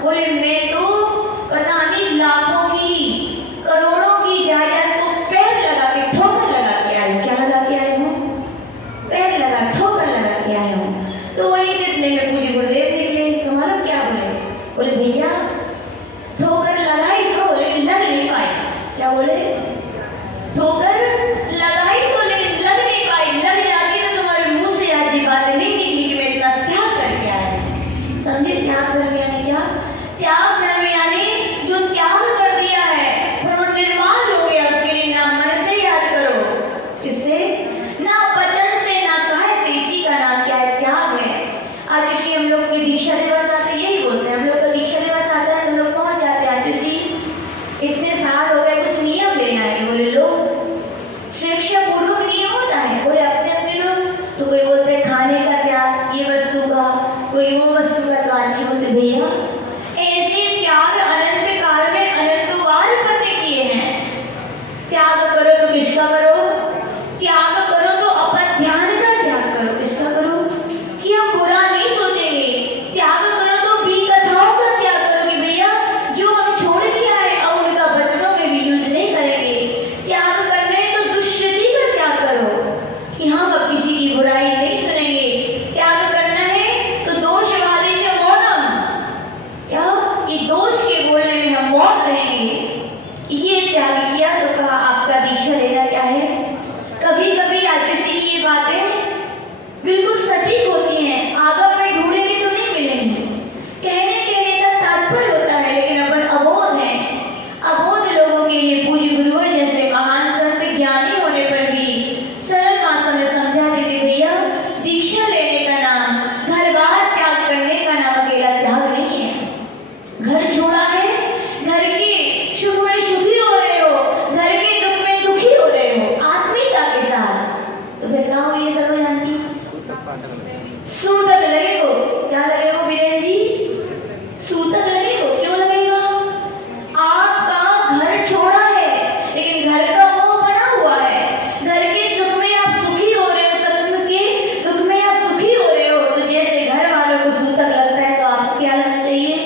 बोले मैं तो पता नहीं लाखों की करोड़ों की जायदाद को ठोकर लगाई तो लेकिन लग नहीं पाई, लग जाती तो तुम्हारे मुंह से आज ये बातें नहीं निकली कि मैं इतना त्याग करके आया। समझे त्याग धर्म यानी क्या? त्याग धर्म यानी जो त्याग कर दिया है, पुनर्निर्माण हो गया, उसके लिए ना मन से याद करो, किससे? ना वचन से, ना काहे से, इसी का नाम क्या है? त्याग है। आज ऋषि हम लोग की दीक्षा दिवस आते यही बोलते हैं, हम लोग का दीक्षा दिवस आता है, हम लोग पहुंच जाते हैं ऋषि इतने साल हो गए, कुछ नियम लेना है। बोले लो शिक्षा पूर्वक नियम होता है, बोले अपने अपने लोग तो कोई बोलते हैं खाने का त्याग, ये वस्तु का, कोई वो वस्तु का, तो आज बोलते भैया ऐसे त्याग अनंत काल में अनंत बार करने किए हैं। त्याग करो तो किसका करो? त्याग करो तो अपन ध्यान का त्याग करो, किसका करो? कि हम बुरा नहीं सोचेंगे। त्याग करो तो भी कथाओं का त्याग करो कि भैया जो हम छोड़ के आए अब उनका बचनों में भी यूज नहीं करेंगे। त्याग कर रहे हैं तो दुष्यति का त्याग करो कि हम अब किसी की बुराई नहीं सुनेंगे। त्याग करना है तो दोषवादी से मौनम, क्या कि दोष के बोलने में हम मौन रहेंगे। ये त्याग किया तो कहा आपका दीक्षा लेना क्या है? कभी कभी आचार्य की ये बातें बिल्कुल सटीक होती हैं, आगम में ढूंढेंगे तो नहीं मिलेंगी। कहने का तात्पर्य होता है, लेकिन अपन अबोध हैं। अबोध लोगों के लिए पूज्य गुरुवर जैसे महान संत ज्ञानी होने पर भी सरल भाषा में समझा देते, भैया दीक्षा लेने का नाम घर बार त्याग करने का नाम अकेला त्याग नहीं है। घर छोड़ा है, घर के सुख में सुखी हो रहे हो, घर के दुख में दुखी हो रहे हो आत्मीयता के साथ, तो फिर कहा ये सर्व जानती सूतक लगेगो। क्या लगेगो बीरेन जी? सूतक लगेगो। क्यों लगेगा? आपका घर छोड़ा है लेकिन घर का मोह बना हुआ है। घर के सुख में आप सुखी हो रहे हो, सुख के दुख में आप दुखी हो रहे हो, तो जैसे घर वालों को सूतक लगता है तो आपको क्या लगना चाहिए?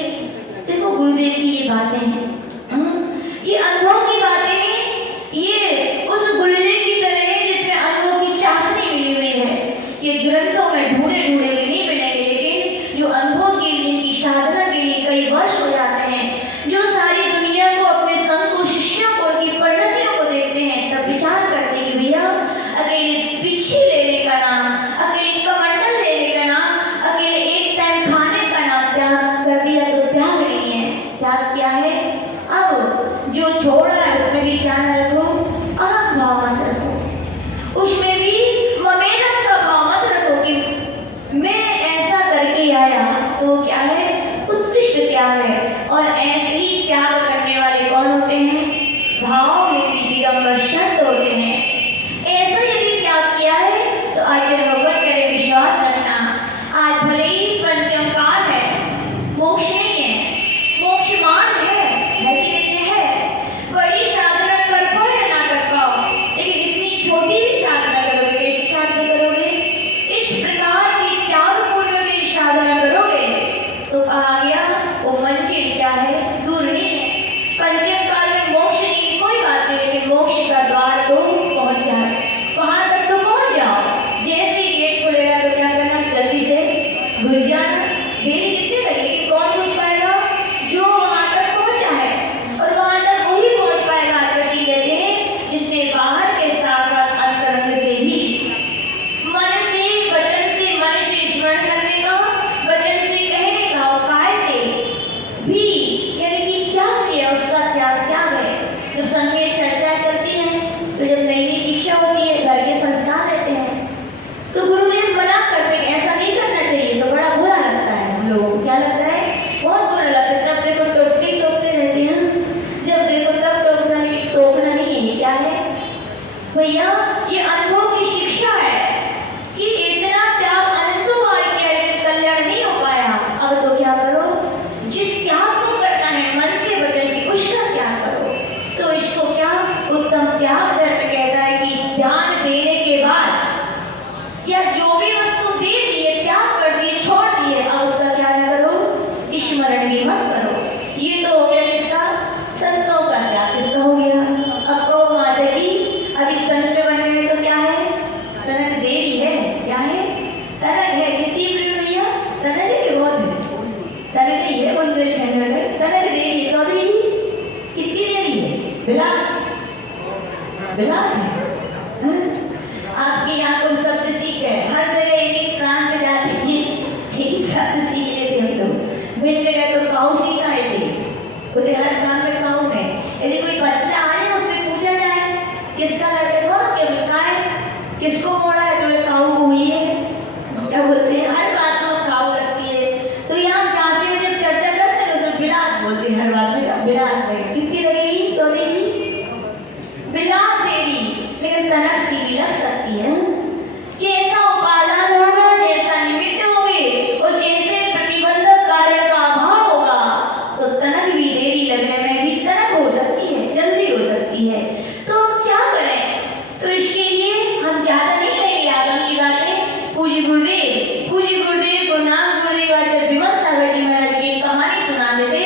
देखो गुरुदेव की ये बातें हैं, ये अनुभव की बातें हैं, ये उस गुल्ले की तरह है जिसमें अनुभव की चाशनी मिली हुई है। ये ग्रंथों में ढूंढे ढूंढे भी नहीं मिलेंगे, लेकिन जो अनुभव की जिनकी साधना के लिए कई वर्ष हो जाते हैं, जो सारी दुनिया को अपने संत को, शिष्यों को, उनकी परिणतियों को देखते हैं, तब विचार करते हैं कि भैया अकेले पिच्छी लेने का नाम, अकेले कमंडल लेने का नाम, अकेले एक टाइम खाने का नाम त्याग कर दिया तो त्याग नहीं है। त्याग क्या है? अब जो छोड़ रहा है उसमें भी क्या न रखो? अहम भाव मत रखो, उसमें भी ममेरम का भाव मत रखो कि मैं ऐसा करके आया तो क्या है? उत्कृष्ट त्याग है। और ऐसे ही त्याग करने वाले कौन होते हैं? भाव नीति दिगंबर शब्द होते हैं। ऐसा यदि त्याग किया है तो आचार्य भगवत करे विश्वास रखना, आज भले ही पंचम काल है, मोक्ष नहीं है, मोक्ष मार्ग है कि नहीं है। बड़ी साधना कर पाओ या ना कर पाओ, लेकिन इतनी छोटी भी साधना करोगे, कैसी साधना करोगे? इस प्रकार की त्याग पूर्वक की साधना करोगे तो कहा गया वो मन के क्या है? दूर नहीं है। पंचम काल में मोक्ष नहीं, कोई बात नहीं, लेकिन मोक्ष का द्वार तो पहुंच जाए, वहां तक तो पहुंच जाओ। जैसे ही गेट खुलेगा तो क्या करना? जल्दी से घुस जाना। देरी कितनी लगेगी? कौन घुस पाएगा? जो वहां तक पहुंचा है, और वहां तक वही पहुंच पाएगा। आचार्य कहते हैं जिसने बाहर के साथ साथ अंतरंग से भी, मन से, वचन से, मन से स्मरण करने का, वचन से कहने का, और काय से भी, यानी कि त्याग किया, उसका त्याग त्याग है। जब संघ में चर्चा चलती है, तो जब नई नई दीक्षा होती है, घर के संस्कार रहते हैं, तो गुरुदेव मना करते हैं ऐसा नहीं करना चाहिए, तो बड़ा बुरा लगता है हम लोगों को। क्या लगता है? बहुत बुरा लगता है। तब देखो टोकते रहते हैं, जब देखो तब टोकना नहीं है। ये क्या है भैया? ये अनुभव की शिक्षा है कि इतना त्याग अनंत बार किया लेकिन कल्याण नहीं हो पाया। अब तो क्या करो? जिस त्याग को करना है मन से वचन की, उसका त्याग करो। तो इसको क्या उत्तम त्याग धर्म कहता है कि ध्यान देने के बाद या जो भी वस्तु दे दिए, त्याग कर दिए, छोड़ दिए, अब उसका क्या न करो? स्मरण भी मत करो। ये तो हो गया किसका? संतों का त्याग। किसका हो गया? अब कहो माता जी अभी संत बनने में तो क्या है? बिलात है। आपके यहाँ को शब्द सीख है, हर जगह एक एक प्रांत जाते हैं, एक शब्द सीख लेते हम लोग। मिलने गए तो काऊ सीख आए थे, बोले हर काम में काऊ है। यदि कोई बच्चा आए उससे पूछा जाए किसका लड़के को क्या लिखा है, किसको मोड़ा है, तो काऊ को हुई है, क्या बोलते हैं, हर बात में काऊ लगती है। तो यहाँ झांसी में जब चर्चा करते हैं उसमें बिलात बोलते हैं, हर बात में बिलात है। कितनी लगेगी तो देगी बिलात देगी, लेकिन तनक सी भी लग सकती है। जैसा उपादान होगा, जैसा निमित्त होंगे और जैसे प्रतिबंधक कार्य का अभाव होगा, तो तनक भी देरी लगने में भी तनक हो सकती है, जल्दी हो सकती है। तो क्या करें? तो इसके लिए हम ज्यादा नहीं करेंगे आगम की बातें। पूज्य गुरुदेव को नाम गुरुदेव आचार्य विमल सागर जी महाराज की कहानी सुना देते,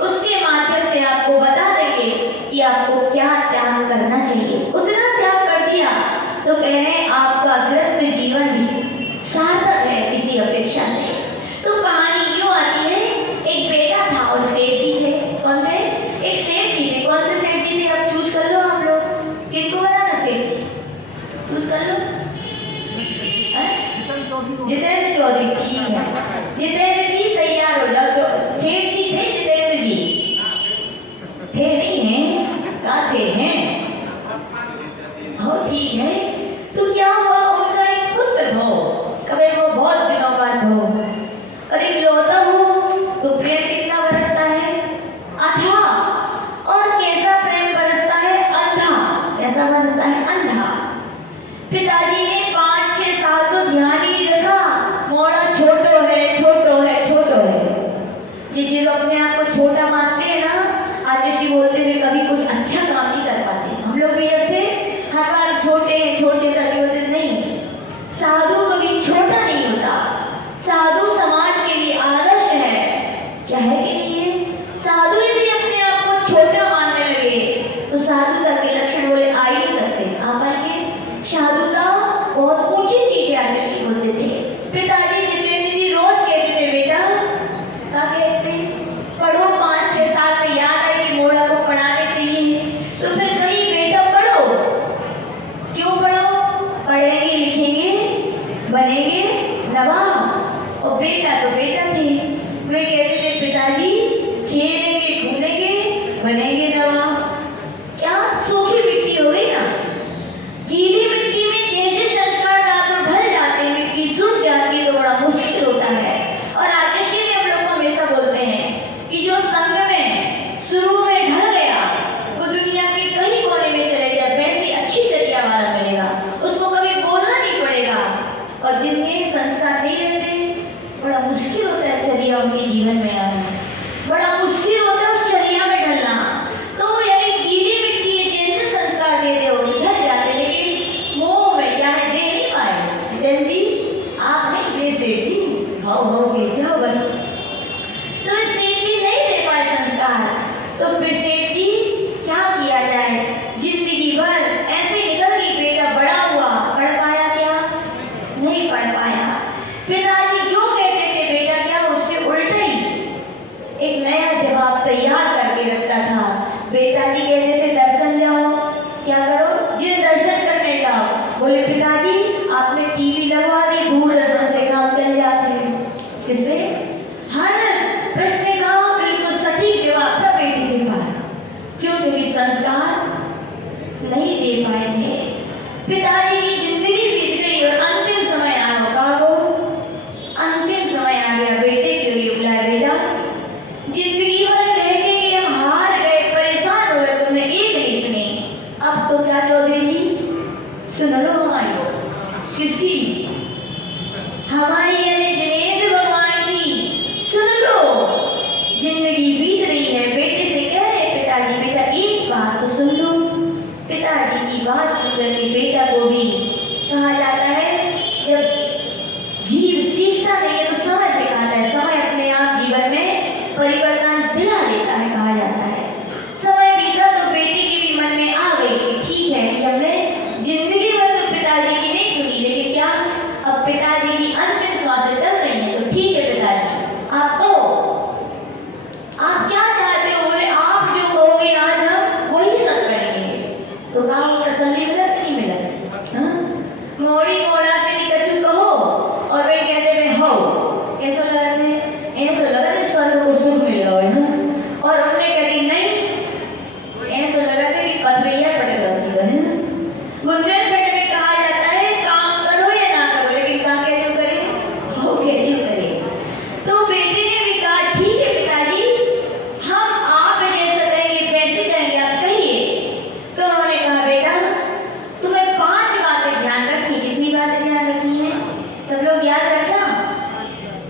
उसके माध्यम से आपको बता देंगे कि आपको क्या त्याग करना चाहिए। उतना त्याग कर दिया तो कह रहे हैं आपका ग्रस्त जीवन भी सार्थक है किसी अपेक्षा से। तो कहानी यूं आती है, एक बेटा था और सेठ जी थे। कौन थे? एक सेठ जी थे। कौन से सेठ जी थे? अब चूज कर लो आप लोग, किनको बनाना सेठ जी, चूज कर लो। जितेंद्र चौधरी, ठीक है, जितेंद्र जी तैयार हो जाओ। सेठ जी थे जितेंद्र जी, थे नहीं हैं, कहाँ थे हैं? हो ठीक है। तो क्या हुआ, उनका एक पुत्र हो, कभी वो बहुत दिनों बाद हो, और एक लौता हो, तो प्रेम कितना बरसता है? अथाह। और कैसा प्रेम बरसता है? अंधा। कैसा बरसता है? अंधा। पिताजी ने 5-6 साल तो ध्यान ही रखा, मोड़ा छोटो है, छोटो है, छोटो है। ये जो अपने आप को छोटा मानते हैं ना, आजशी बोलते हुए कभी कुछ अच्छा काम नहीं कर पाते। हम लोग भी थे, हर बार छोटे छोटे करके बोलते नहीं। साधु कभी छोटा नहीं होता, साधु समाज के लिए आदर्श है, क्या है कि नहीं है? साधु यदि अपने आप को छोटा मानने लगे तो साधुता के लक्षण बोले आ ही नहीं सकते। आप आएंगे, साधुता बहुत ऊंची चीज है, आदर्शी बोलते थे। पिताजी जितेंद्र जी रोज कहते थे, बेटा क्या कहते, पढ़ो, 5-6 साल में याद आए कि मोड़ा को पढ़ाने चाहिए, तो फिर कहीं बेटा पढ़ो। क्यों पढ़ो? पढ़ेंगे लिखेंगे बनेंगे नवाब। और बेटा तो बेटा थे, वे कहते थे पिताजी खेलेंगे कूदेंगे बनेंगे नवाब। क्या सूखी मिट्टी हो गई ना, गीली मिट्टी में जैसे संस्कार डाल तो ढल जाते हैं, मिट्टी सूख जाती है तो बड़ा मुश्किल होता है। और आचार्य जी हम लोग को हमेशा बोलते हैं कि जो संग में शुरू में ढल गया वो दुनिया के कई कोने में चले गया, वैसी अच्छी चर्या वाला मिलेगा, उसको कभी बोलना नहीं पड़ेगा। और जिनमें संस्कार नहीं रहते बड़ा मुश्किल होता है चर्या उनके जीवन में आना, बड़ा मुश्किल होता है उस चर्या में ढलना। तो यानी गीली मिट्टी है, जैसे संस्कार दे दे ढल जाते, लेकिन मोह में क्या है, दे नहीं पाए। जितेंद्र जी आप नहीं, वे सेठ जी भाव के जाओ बस। तो सेठ जी नहीं दे पाए संस्कार, तो फिर सेठ जी क्या किया जाए? जिंदगी भर ऐसे निकल गई, बेटा बड़ा हुआ, पढ़ पाया क्या? नहीं पढ़ पाया। पिताजी जो कहते थे बेटा क्या, उससे उल्टा ही एक नया जवाब तैयार करके रखता था। बेटा जी कहते थे दर्शन जाओ, क्या करो? जिन दर्शन करने जाओ। बोले पिताजी आपने टीवी लगवा दी, दूरदर्शन से काम चल जाते हैं। इससे हर प्रश्न का बिल्कुल सटीक जवाब था बेटी के पास। क्यों? क्योंकि संस्कार नहीं दे पाए थे। पिताजी की जिंदगी बीत गई और अंतिम समय आ गया, अंतिम समय आ गया, बेटे के लिए बुलाया, बेटा जिंदगी भर कहते कि हम हार गए, परेशान हो गए, तुमने एक नहीं सुनी, अब तो क्या चौधरी जी सुन लो हमारी, किसकी? हमारी यानी जिनेंद्र भगवान की सुन लो। जिंदगी बीत रही है, बेटे से कह रहे पिताजी बेटा एक बात तो सुन लो। पिताजी की बात सुनकर के बेटा को भी कहा जाता है, जब जीव सीखता नहीं है तो समय सिखाता है, समय अपने आप जीवन में परिवर्तन दिला देता है, कहा जाता है। समय बीता तो बेटी के भी मन में आ गई कि ठीक है कि हमने जिंदगी भर तो पिताजी की नहीं सुनी, लेकिन क्या अब पिताजी की अंतिम श्वासें चल रही है, तो ठीक है पिताजी आप कहो, आप क्या चाहते हो? बोले आप जो कहोगे आज हम वही सब करेंगे। तो तो गाँव तसल्ली मिला कि नहीं मिला? हाँ? मोड़ी मोड़ा से नहीं कछु कहो और वे कहते मैं हो कैसा लगा थे ऐसा लगा थे स्वर्ग को सुख मिला हो है और उन्होंने कहती नहीं ऐसा लगा था कि पथरैया पड़ गया सीधा है बुंदेलखंड में कहा जाता है काम करो या ना करो लेकिन काम कैसे करें हो कैसे करें। तो बेटे ने भी कहा ठीक है पिताजी हम आप जैसा कहेंगे वैसे करेंगे आप कहिए। तो उन्होंने कहा बेटा तुम्हें 5 बातें ध्यान रखनी। कितनी बातें ध्यान रखनी है सब लोग याद रखना।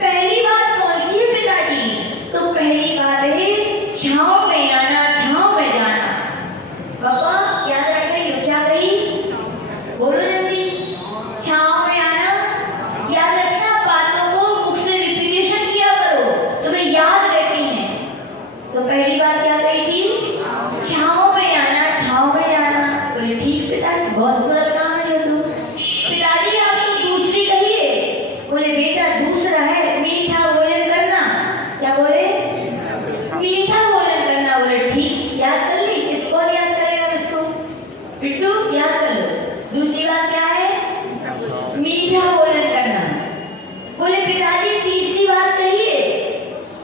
पहली बात कौन सी है पिताजी? तो पहली बात है छांव में आना छांव में जाना। पापा याद रख रही हो क्या कही? बोलो जल्दी। छांव में आना याद रखना। बातों को मुख से रिपीटेशन किया करो तुम्हें याद रहती हैं। तो पहली बात क्या कही थी? छांव में आना छांव में जाना। बोले ठीक पिताजी बहुत सरल काम है ये तो। पिताजी आप तो दूसरी कहिए। बोले बेटा दूसरा है मीठा भोजन करना। क्या बोले? मीठा भोजन करना। बोले ठीक याद कर ली। किसको याद करेगा इसको? पिट्टू याद कर लो। दूसरी बात क्या है? मीठा भोजन करना। बोले पिताजी तीसरी बात कहिए।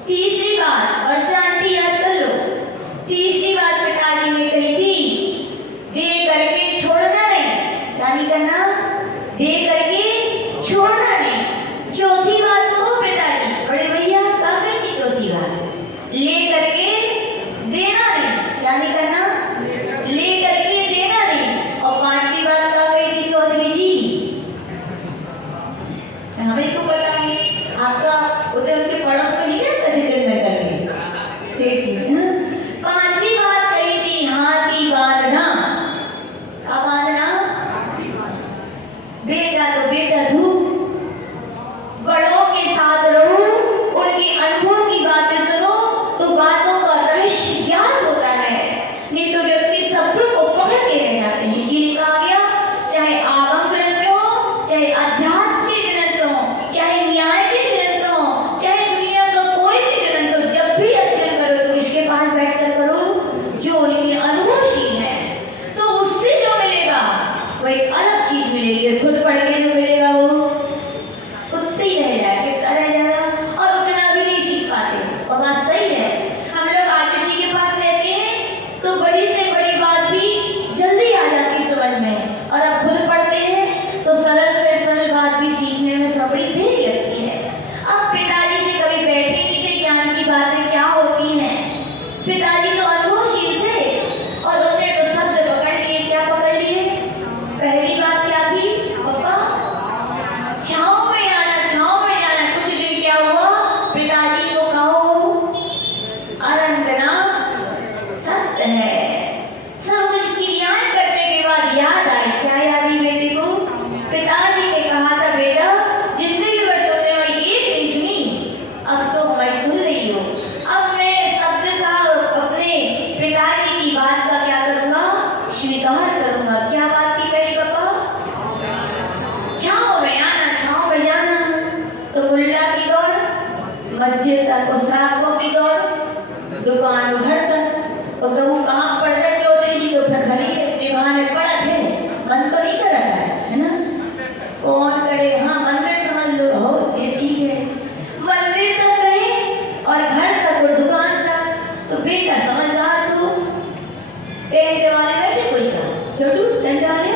तीसरी बात वर्षा आंटी याद कर लो। तीसरी बात पिताजी ने कही थी दे करके छोड़ना नहीं। क्या नहीं करना? दे करके छोड़ना नहीं। चौथी बात तो हो पिताजी बड़े भैया क्या कही थी? चौथी बात ले करके देना नहीं। क्या नहीं करना? ले करके देना नहीं। और 5वीं बात क्या कही थी चौधरी जी? हमें तो पता है आपका उधर उनके पड़ोस में नहीं रहता जितने में करके सेठ जी। 5वीं बात कही थी हाथी बांधना। क्या बांधना? बेटा तो बेटा धूप बड़ों के साथ रहो उनकी अनुभव की बातें सुनो तो बातों का रहस्य ज्ञान होता है। नहीं तो व्यक्ति शब्दों को पकड़ के रह जाते हैं। इसलिए कहा गया चाहे आगम ग्रंथ हो चाहे अध्यात्म के ग्रंथ हो चाहे न्याय के ग्रंथ हो चाहे दुनिया का कोई भी ग्रंथ हो जब भी अध्ययन करो तो किसके पास बैठकर करो? जो उनकी अनुभवशील है। तो उससे जो मिलेगा वो एक अलग चीज मिलेगी। खुद पढ़ के जो मिलेगा वो उतना ही रह जाएगा रह जाएगा और उतना भी नहीं सीख पाते। और बात सही है हम लोग आरटीसी के पास रहते हैं तो बड़ी से बड़ी बात भी जल्दी आ जाती समझ में और अब खुद पढ़ते हैं तो सरल से सरल बात भी सीखने में बड़ी देर लगती है। अब पिताजी से कभी बैठे नहीं थे ज्ञान की बातें क्या होती हैं। पिताजी तो अनुभवशील थे और उन्होंने तो शब्द पकड़ लिए। क्या पकड़ लिए? पहली बात क्या थी पापा? छांव में आना छांव में जाना। कुछ दिन क्या हुआ पिताजी को कहो अरंगना सत्य है। सब कुछ क्रियाएं करने के बाद याद आई। क्या याद आई बेटे को? पिताजी ने कहा था बेटा जिंदगी भर तुमने मैं ये नहीं सुनी अब तो मैं सुन रही हूँ। अब मैं शब्द साहब अपने पिताजी की बात का क्या करूँगा? स्वीकार करूँगा। क्या बात की पहली पापा? छांव में आना छांव में जाना। तो मुल्ला की दौड़ मस्जिद तक और श्रावकों की दौड़ दुकान घर तक। और कहूँ कहाँ पड़ जाए चौधरी जी तो फिर घर ही अपने बहाने पड़ा थे। मन तो नहीं कर रहा है ना? कौन करे? हाँ मंदिर समझ लो हो ये ठीक है। मंदिर तक गए और घर तक और दुकान तक। तो बेटा समझदार तू टेंट वाले बैठे कोई था छोटू टेंट वाले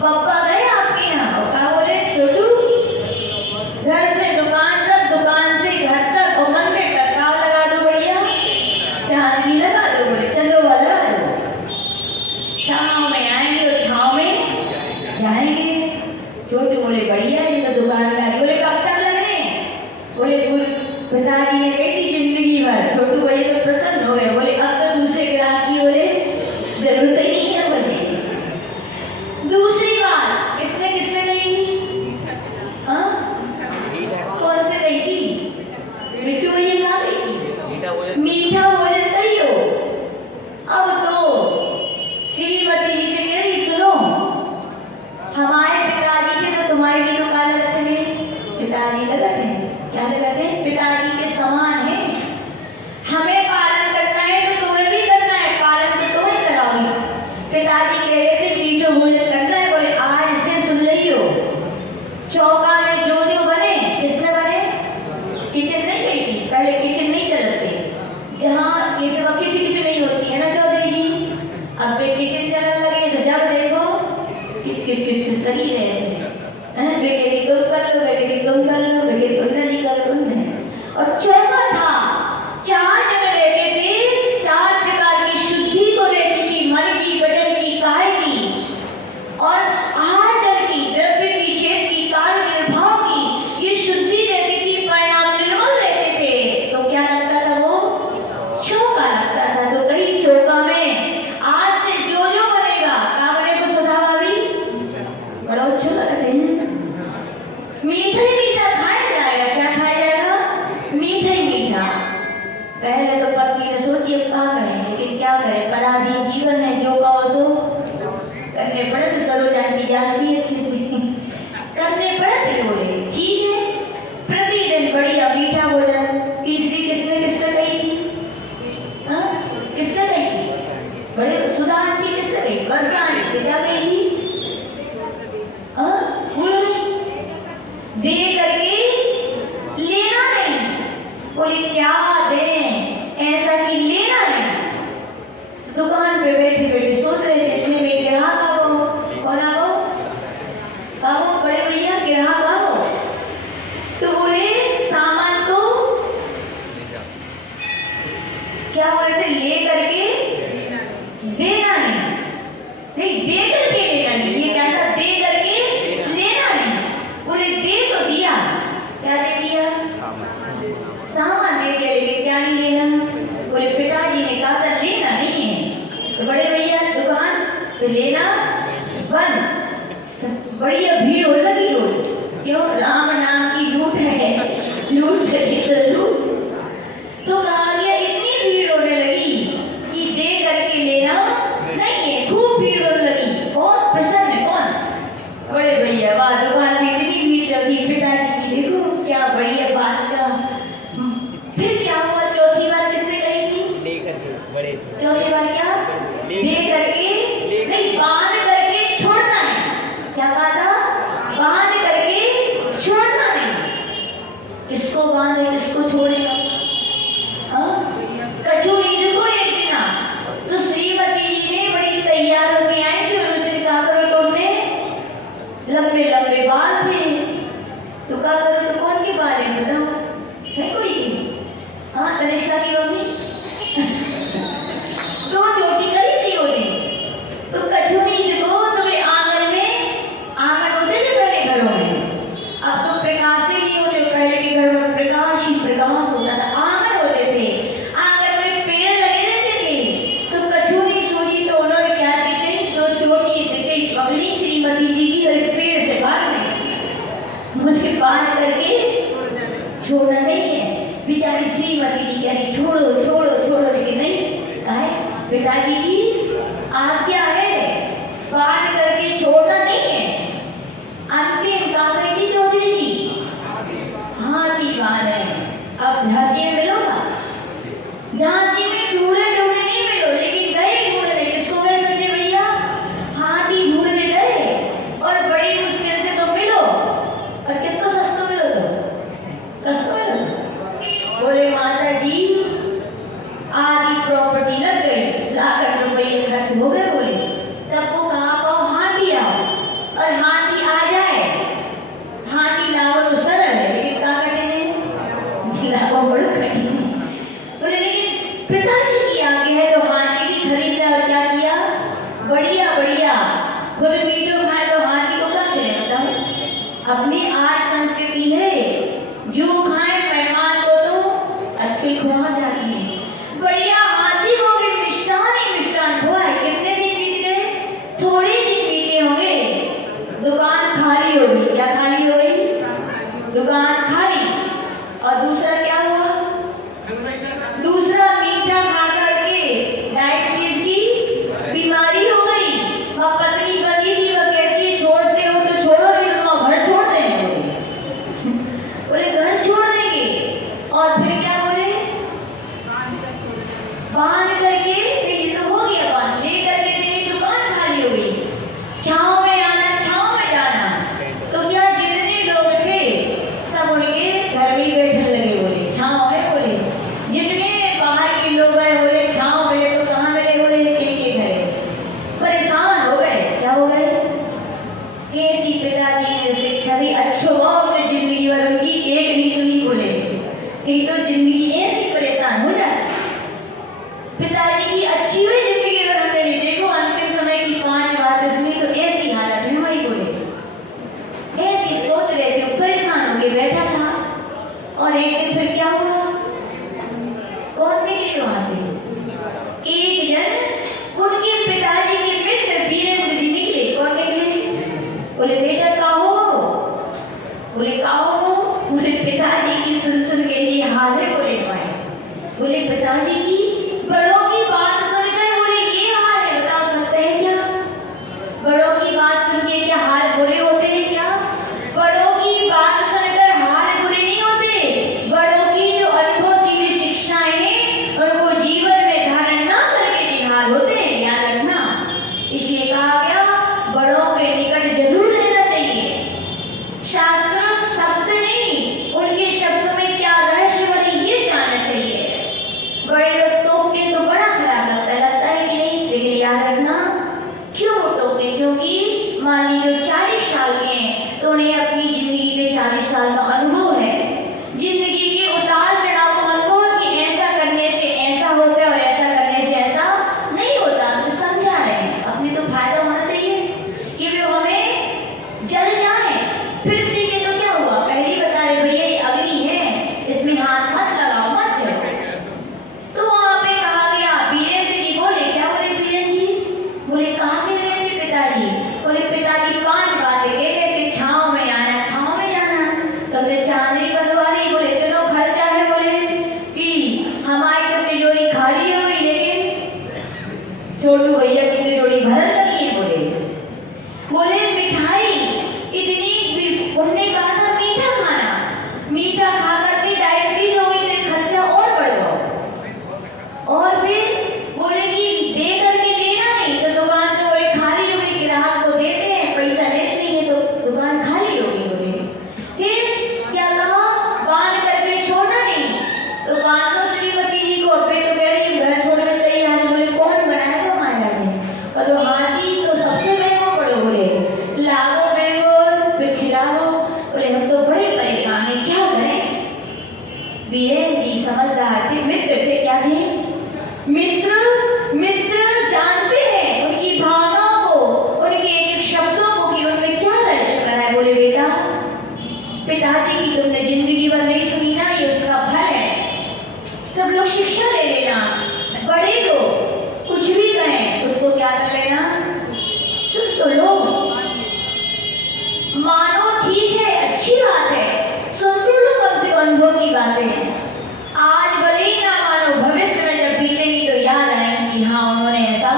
पापा गए आपके यहाँ और क्या बोले छोटू घर से दुकान तक दुकान से घर तक और मंदिर तक क्या लगा दो बढ़िया चांदनी लगा दो। बोले चलो वाला छाँव में आएंगे और छाँव में जाएंगे। छोटू बोले बढ़िया ये तो दुकानदारी। बोले कब तक लगने? बोले पिताजी ने कही थी जिंदगी भर। छोटू भाई तो प्रसन्न हो गए। बोले अब तो दूसरे ग्राहक की बोले जरूरत ही नहीं है। बोले दूसरी बात इसने किससे कही थी? हाँ कौन से कही थी? मिट्टू भैया कहाँ गई थी? मीठा भोजन करियो। अब तो श्रीमती जी से कह रही सुनो हमारे पिताजी थे तो तुम्हारे भी तो काला लगते हैं। पिताजी लगते हैं। क्या लगते हैं? पिताजी के समान है। हमें पालन करना है तो तुम्हें भी करना है। पालन तो तुम्हें कराओगी। पिताजी किच किच किच कर ही रहे थे। बेटे दी तुम कर लो, बेटे दी तुम कर लो, बेटे दी उन्हें नहीं कर उन्हें। और चौथा था, 4 जन रहते थे, 4 प्रकार की शुद्धि को रहती थी, मन की, वचन की, काया की और आहार जल की, द्रव्य की, क्षेत्र की, काल की और भाव की। ये शुद्धि रहती थी, परिणाम निर्मल रहते थे। तो क्या लगता था वो? चौका लगता था। तो कई चौका में आज से जो बनेगा, क्या बनेगा? सुधा भाभी बड़ा अच्छा लगता है। मीठा ही मीठा खाया जाएगा। क्या खाया जाएगा? मीठा ही मीठा। पहले तो पत्नी ने सोची अब क्या करें, लेकिन क्या करें, पराधीन जीवन है, जो कहो सो करने पड़े। तो सरोजान की जानती अच्छे से करने पड़े। बोले ठीक है, प्रतिदिन बढ़िया मीठा भोजन। तीसरी किसने कही थी? किसने कही थी? बड़े सुधा आंटी किसने कही? वर्षा आंटी से क्या कही थी? दे करके लेना नहीं। बोले क्या दें, ऐसा कि लेना नहीं। दुकान पे बैठे बैठे सोच रहे थे, इतने में ग्राहक आओ। कौन आओ? आओ बड़े भैया, ग्राहक आओ। तो बोले सामान तो क्या बोले थे? ले करके देना नहीं। नहीं, दे करके लेना नहीं। ये क्या था? दे करके लेना नहीं। बोले दे तो दिया। क्या दे दिया? सामान दे दिया, लेकिन क्या नहीं लेना। बोले पिताजी ने कहा था लेना नहीं है। तो बड़े भैया दुकान तो लेना बंद। बढ़िया भीड़ हो लगी रोज। क्यों? राम नाम की लूट है, लूट से लूट। तो कहा गया इतनी भीड़ होने लगी कि दे करके लेना नहीं है। खूब भीड़ होने लगी। बहुत प्रसन्न है कौन? बड़े भैया। वाह, दुकान में इतनी भीड़ चल रही। पिताजी की देखो क्या बढ़िया बात का। फिर क्या हुआ? चौथी बार किसने कही थी? ले करके बड़े से। चौथी बार क्या? दे करके नहीं, बांध करके छोड़ना नहीं। क्या कहा था? बांध करके छोड़ना नहीं। किसको बांधे, किसको छोड़ेगा? कचौड़ी देखो एक दिन तो श्रीमती जी ने बड़ी तैयार होके आई थी। और उस दिन क्या करो तो उन्होंने लंबे लंबे बाल थे। तो क्या करो तो कौन के बारे में बताओ? है कोई? हाँ, तनिष्का की मम्मी तो रोटी करी थी वो दिन। तो कचौड़ी देखो तुम्हें आंगन में, आंगन होते थे पहले घरों में। अब तो प्रकाश ही नहीं होते। पहले के घर में प्रकाश ही प्रकाश होता था। आंगन होते थे, आंगन में पेड़ लगे रहते थे। तो कचौड़ी सोची तो उन्होंने क्या देखी? दो चोटी देखी पगड़ी श्रीमती जी की, पेड़ से बांध गई। मुझे बांध करके छोड़ना नहीं है। बेचारी श्रीमती जी कह रही छोड़ो छोड़ो छोड़ो, लेकिन नहीं। कहे पिताजी की आज्ञा है, बांध करके छोड़ना नहीं है। अंतिम कहा गई थी चौधरी जी? हाँ जी, बांध रहे। अब झांसी में मिलोगा? झांसी में ढूंढे ढूंढे नहीं मिलो, लेकिन गए ढूंढने। किसको गए संजय भैया? हाथी ढूंढने गए और बड़ी मुश्किल से तो मिलो। और कितना सस्ता मिलो? तो सस्ता मिलो। बोले माता जी आधी प्रॉपर्टी लग गई, लाख रुपये खर्च हो गए। बोले तब वो कहा पाओ हाथी आओ, और हाथी आ जाए। हाथी लाओ तो सरल है, लेकिन क्या कठिन है? लाओ बड़ा कठिन। बोले लेकिन पिताजी की आगे है तो हाथी की खरीदा। और क्या किया? बढ़िया बढ़िया खुद मीठो खाए तो हाथी को क्या करें बताओ? अपनी आज संस्कृति है, जो खाए मेहमान को तो अच्छी खुआ जाती है। बढ़िया हाथी को भी मिष्ठान ही मिष्ठान खुआए। कितने दिन बीत गए? थोड़े दिन बीते होंगे। दुकान खाली हो गई। क्या खाली हो गई? दुकान खाली। और दूसरा क्या हुआ? दूसरा मीठा खा करके डायबिटीज की बीमारी हो गई। वह पत्नी बनी थी, वह कहती है छोड़ते हो तो छोड़ो, नहीं तो घर छोड़ देंगे। बोले घर छोड़ देंगे। और फिर क्या बोले? बांध करके। तो ये तो हो गया बांध। ले करके मेरी दुकान खाली हो गई। छांव में आना, छांव में जाना। तो क्या जितने लोग थे सब उनके घर में बैठने लगे। बोले बोले बेटा कहो, बोले कहो, बोले पिताजी की सुन सुन के ये हाल है। बोले भाई, बोले पिताजी की बड़ों की बात सुनकर बोले ये हाल है, बताओ सकते हैं क्या? बड़ों की बात सुन के क्या हाल बुरे होते हैं क्या? बड़ों की बात सुनकर हाल बुरे नहीं होते। बड़ों की जो अनुभवशील शिक्षाएं हैं उनको जीवन में धारण ना करके भी हाल होते हैं, याद रखना। इसलिए कहा गया बड़ों के निकट जरूर रहना चाहिए। शास्त्रों शब्द नहीं, उनके शब्दों में क्या रहस्य है ये जानना चाहिए। बड़े लोग टोकते तो बड़ा खराब लगता है कि नहीं? लेकिन याद रखना क्यों वो टोकते? क्योंकि मान लीजिए 40 साल के हैं तो उन्हें अपनी जिंदगी के 40 साल का अनुभव है, जिंदगी के उतार चढ़ाव का अनुभव है कि ऐसा करने से ऐसा होता है और ऐसा करने से ऐसा नहीं होता। तो समझा रहे हैं, अपनी तो फायदा होना चाहिए कि वे हमें जल जाए। फिर सीखे तो क्या हुआ? पहले ही बता रहे भैया ये अग्नि है, इसमें हाथ मत लगाओ, मत जलो। तो वहां पे कहा गया वीरेंद्र जी बोले, क्या बोले वीरेंद्र जी? बोले कहा के वीरेंद्र पिताजी? बोले पिताजी 5 बातें कह गए कि छांव में आना, छांव में जाना। तुमने चांदनी बनवा ली, बोले इतना खर्चा है, बोले कि हमारी तो तिजोरी खाली हुई, लेकिन छोटू भैया की तिजोरी भरल लगी है। बोले मिठाई इतनी, उन्होंने कहा था मीठा खाना, मीठा खा करके डायबिटीज हो गई, तो खर्चा और बढ़ गया। और फिर बोले कि दे करके लेना नहीं, तो दुकान तो बोले खाली हो गई, ग्राहक को देते हैं पैसा लेते नहीं है तो दुकान खाली हो गई। बोले फिर क्या कहा? बांध करके छोड़ना नहीं, तो बांध दो श्रीमती जी को। पे तो कह रही घर छोड़ने तैयार है। बोले कौन बनाएगा माता जी? तो हाथी तो सबसे महंगा पड़ो, बोले लाओ महंगो फिर खिलाओ। बोले हम तो बड़े परेशान हैं, क्या करें? वीरेंद्र जी समझदार थे, मित्र थे, क्या थे? मित्र जानते हैं उनकी भावनाओं को, उनके एक शब्दों को कि उनमें क्या रहस्य करा है। बोले बेटा पिताजी की तुमने जिंदगी भर नहीं सुनी ना, ये उसका फल है। सब लोग शिक्षा ले लेना, बड़े लोग कुछ भी कहें उसको क्या कर लेना, सुन तो लो, मानो ठीक है, अच्छी बात है, सुन तो लो कम से कम अनुभव की बातें। आज भले ही ना मानो, भविष्य में जब बीतेंगी तो याद आएंगी कि हाँ उन्होंने ऐसा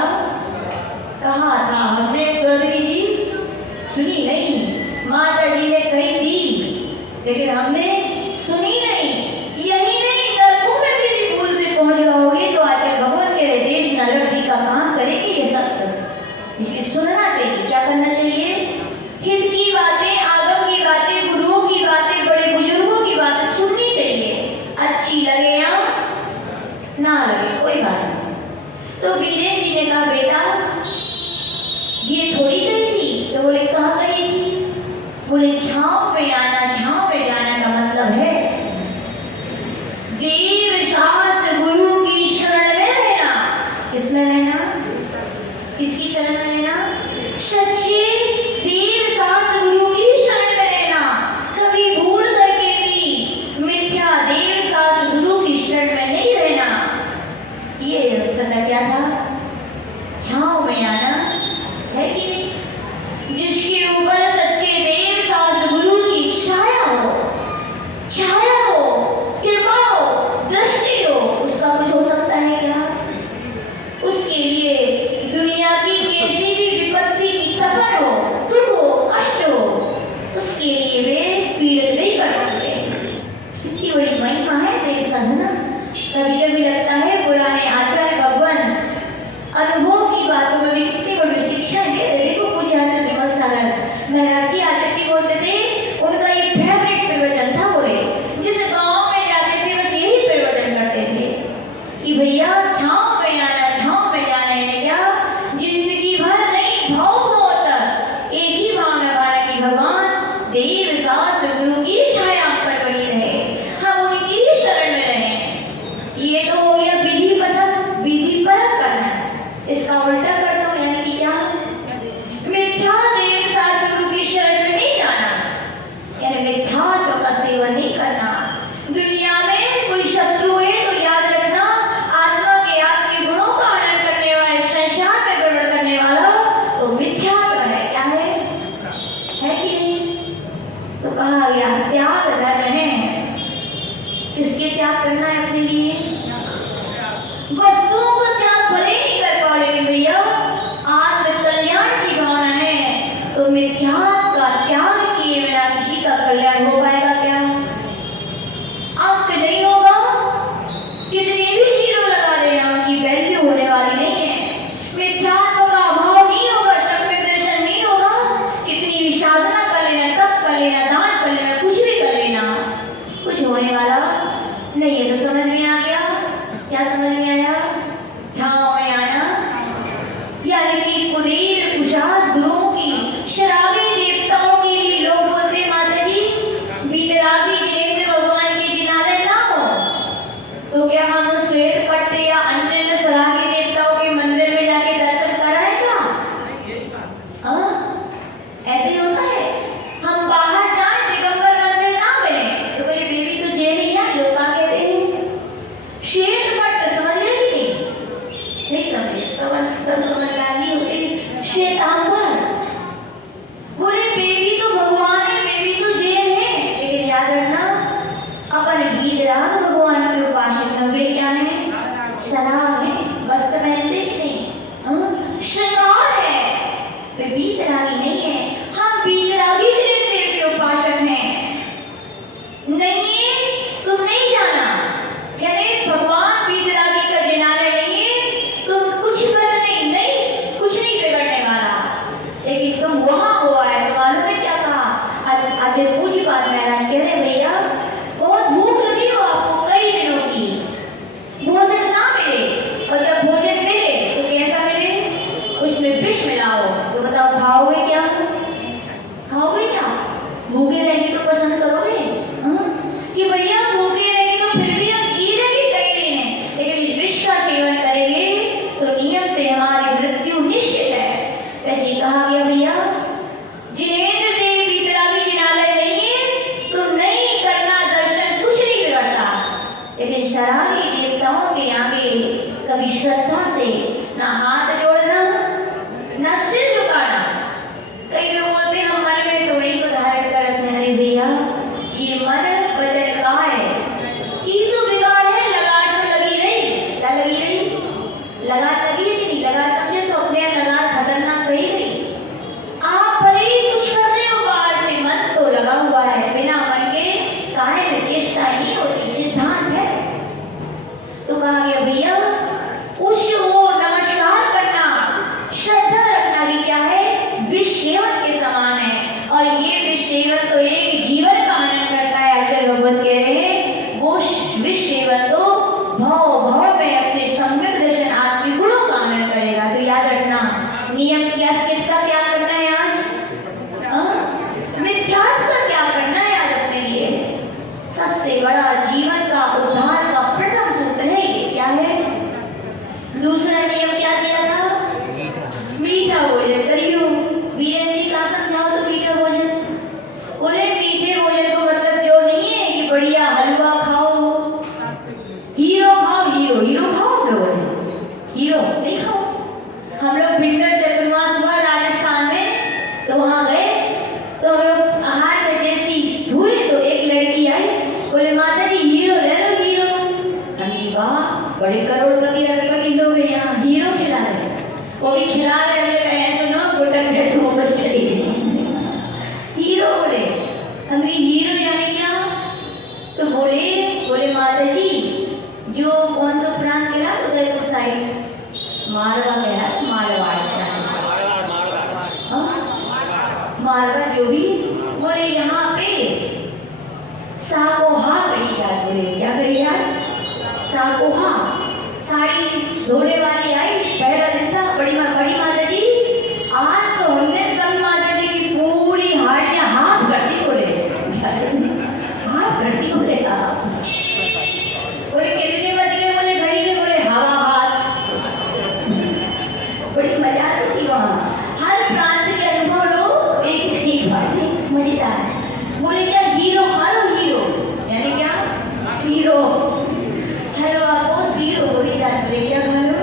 कहा था। हमने चौधरी जी सुनी नहीं, माता जी ने कही थी लेकिन हमने सुनी नहीं। यही नहीं, नरकों में भी भूल से पहुंच जाओगे तो आचार्य भगवान के निर्देश नरक का काम करेंगे ये सब। इसलिए सुनना चाहिए। क्या करना चाहिए? हित की बातें, आगम की बातें, गुरुओं की बातें, बड़े बुजुर्गों की बातें सुननी चाहिए। अच्छी लगे या ना लगे कोई बात नहीं। तो वीरेंद्र जी ने कहा बेटा ये थोड़ी गई थी। तो बोले कहाँ गई थी? बोले छांव में आना, छांव में जाना का मतलब है देव शास्त्र गुरु की शरण में रहना। किसमें रहना? किसकी शरण में रहना? सच्चे देव शास्त्र गुरु की शरण में रहना। कभी भूल करके भी मिथ्या देव शास्त्र गुरु की शरण में नहीं रहना। ये करना क्या था? छांव में आना है कि नहीं? जिसके ऊपर सच्चे देव शास्त्र गुरु मिथ्यात्व का त्याग किए बिना किसी का कल्याण हो पाएगा क्या? अंक नहीं होगा, कितने भी हीरो लगा देना उनकी वैल्यू होने वाली नहीं है। मिथ्यात्व का अभाव नहीं होगा, सम्यक दर्शन नहीं होगा, कितनी भी साधना कर लेना, तप कर लेना, दान कर लेना, कुछ भी कर लेना, कुछ होने वाला नहीं है। तो समझ में आ गया? क्या समझ में आया? छांव में आया, यानी कि कुलीन कुशाद गुरुओं की शराबी देवताओं के लिए लोग बोलते हैं माता जी वीतरागी जिनेंद्र भगवान की जिनालय ना हो तो क्या हम उस श्वेत पट्टे या अन्य शराबी देवताओं के मंदिर में जाके दर्शन कराएं क्या? ऐसे ही होता है। हम बाहर जाए दिगंबर मंदिर ना मिले तो बोले बेबी तो जेल ही है, लोग क्या कहते हैं? श्वेत पट्ट समझ रहे कि नहीं समझे? सब समझदारी होती श्वेतांबर बोले बेबी तो भगवान है, बेबी तो जेल है। लेकिन याद रखना अपन वीतराग भगवान के उपासक हैं, वे क्या है? शराब है, वस्त्र पहनते कि नहीं? श्रृंगार है, वे वीतरागी नहीं है। हम वीतरागी देव के उपासक हैं। नहीं है तुम नहीं जाना, यानी भगवान वीतरागी का जिनालय नहीं है, तुम कुछ बदलने नहीं, कुछ नहीं बिगड़ने वाला। लेकिन तुम वहां हुआ है तो मालूम है क्या कहा? आज पूजी बात महाराज कह रहे भैया बहुत भूख लगी हो आपको कई दिनों की, भोजन ना मिले, और जब भोजन मिले तो कैसा मिले? उसमें विष मिलाओ। तो बताओ खाओगे क्या? खाओगे क्या? भूखे रहने तो पसंद करोगे कि भैया भूखे रहेंगे तो फिर भी हम जी लेंगे कई दिन है, लेकिन इस विष का सेवन करेंगे तो नियम से हमारी मृत्यु निश्चित है। वैसे कहा गया भैया जिनेंद्र देव वीतरागी जिनालय नहीं है तो नहीं करना दर्शन, कुछ नहीं बिगड़ता। लेकिन शराबी देवताओं के आगे कभी श्रद्धा से ना हाथ जोड़ना ना सिर झुकाना। कई लोग बोलते हैं हम मन में थोड़ी को धारण करते हैं। अरे भैया ये मन वचन कहा है कि तो बिगाड़ है, लगाड़ में लगी रही। क्या लगी रही? लगाड़ लगी है कि नहीं? लगाड़ समझे तो अपने लगाड़ खतरनाक रही गई। आप भले ही कुछ कर रहे हो बाहर से, मन तो लगा हुआ है। बिना मन के काहे में चेष्टा नहीं होती, सिद्धांत है। तो कहा गया भैया उस वो नमस्कार करना, श्रद्धा रखना भी क्या है? विष सेवन के समान है। और ये विष सेवन तो एक जीवन का आनंद करता है। आचार्य भगवत कह रहे हैं वो विष सेवन तो भाव भाव में अपने सम्यक दर्शन आत्मिक गुणों का आनंद करेगा। तो याद रखना नियम क्या, किसका त्याग करना है? आज मिथ्यात्व का त्याग करना है। आज अपने लिए सबसे बड़ा जीवन का उद्धार का प्रथम सूत्र है ये। क्या है? दूसरा नियम क्या दिया था? मीठा भोजन करियो। वीरेंद्र जी का समझाओ तो मीठा भोजन। बोले मीठे भोजन को मतलब जो नहीं है कि बढ़िया हलवा खाओ, हीरो खाओ, हीरो खाओ। हम लोग हीरो नहीं खाओ। हम लोग भिंडर चतुर्मास हुआ राजस्थान में तो वहां गए तो हम लोग आहार में जैसी हुए तो एक लड़की आई, बोले माता जी हीरो ले लो हीरो। हमने वाह बड़े करोड़पति रखकर लोग यहाँ हीरो खिला रहे, वो भी खिला रहे हैं। सुनो गुटक ढूंढ चली हीरो बोले। हम हीरो यानी क्या? तो बोले माता जी जो कौन सा प्रांत खिला उदयपुर साइड मारवा गया, मारवा जो भी बोले यहाँ पे साकोहा करी याद। बोले क्या करी याद? साकोहा साड़ी धोने वाली आई, पहला दिन था। बड़ी माता जी आज तो हमने सब माता जी की पूरी हाड़ियां हाथ करती। बोले हाथ करती। बोले बोले कितने बज गए? बोले घड़ी में। बोले हवा हाथ। बड़ी मजा आती थी वहाँ। हर प्रांत के अनुभव लो, एक नहीं बात मजेदार। बोले क्या हीरो खा लो, हीरो यानी क्या? सीरो हलवा को सीरो बोली जाती। बोले क्या खा लो?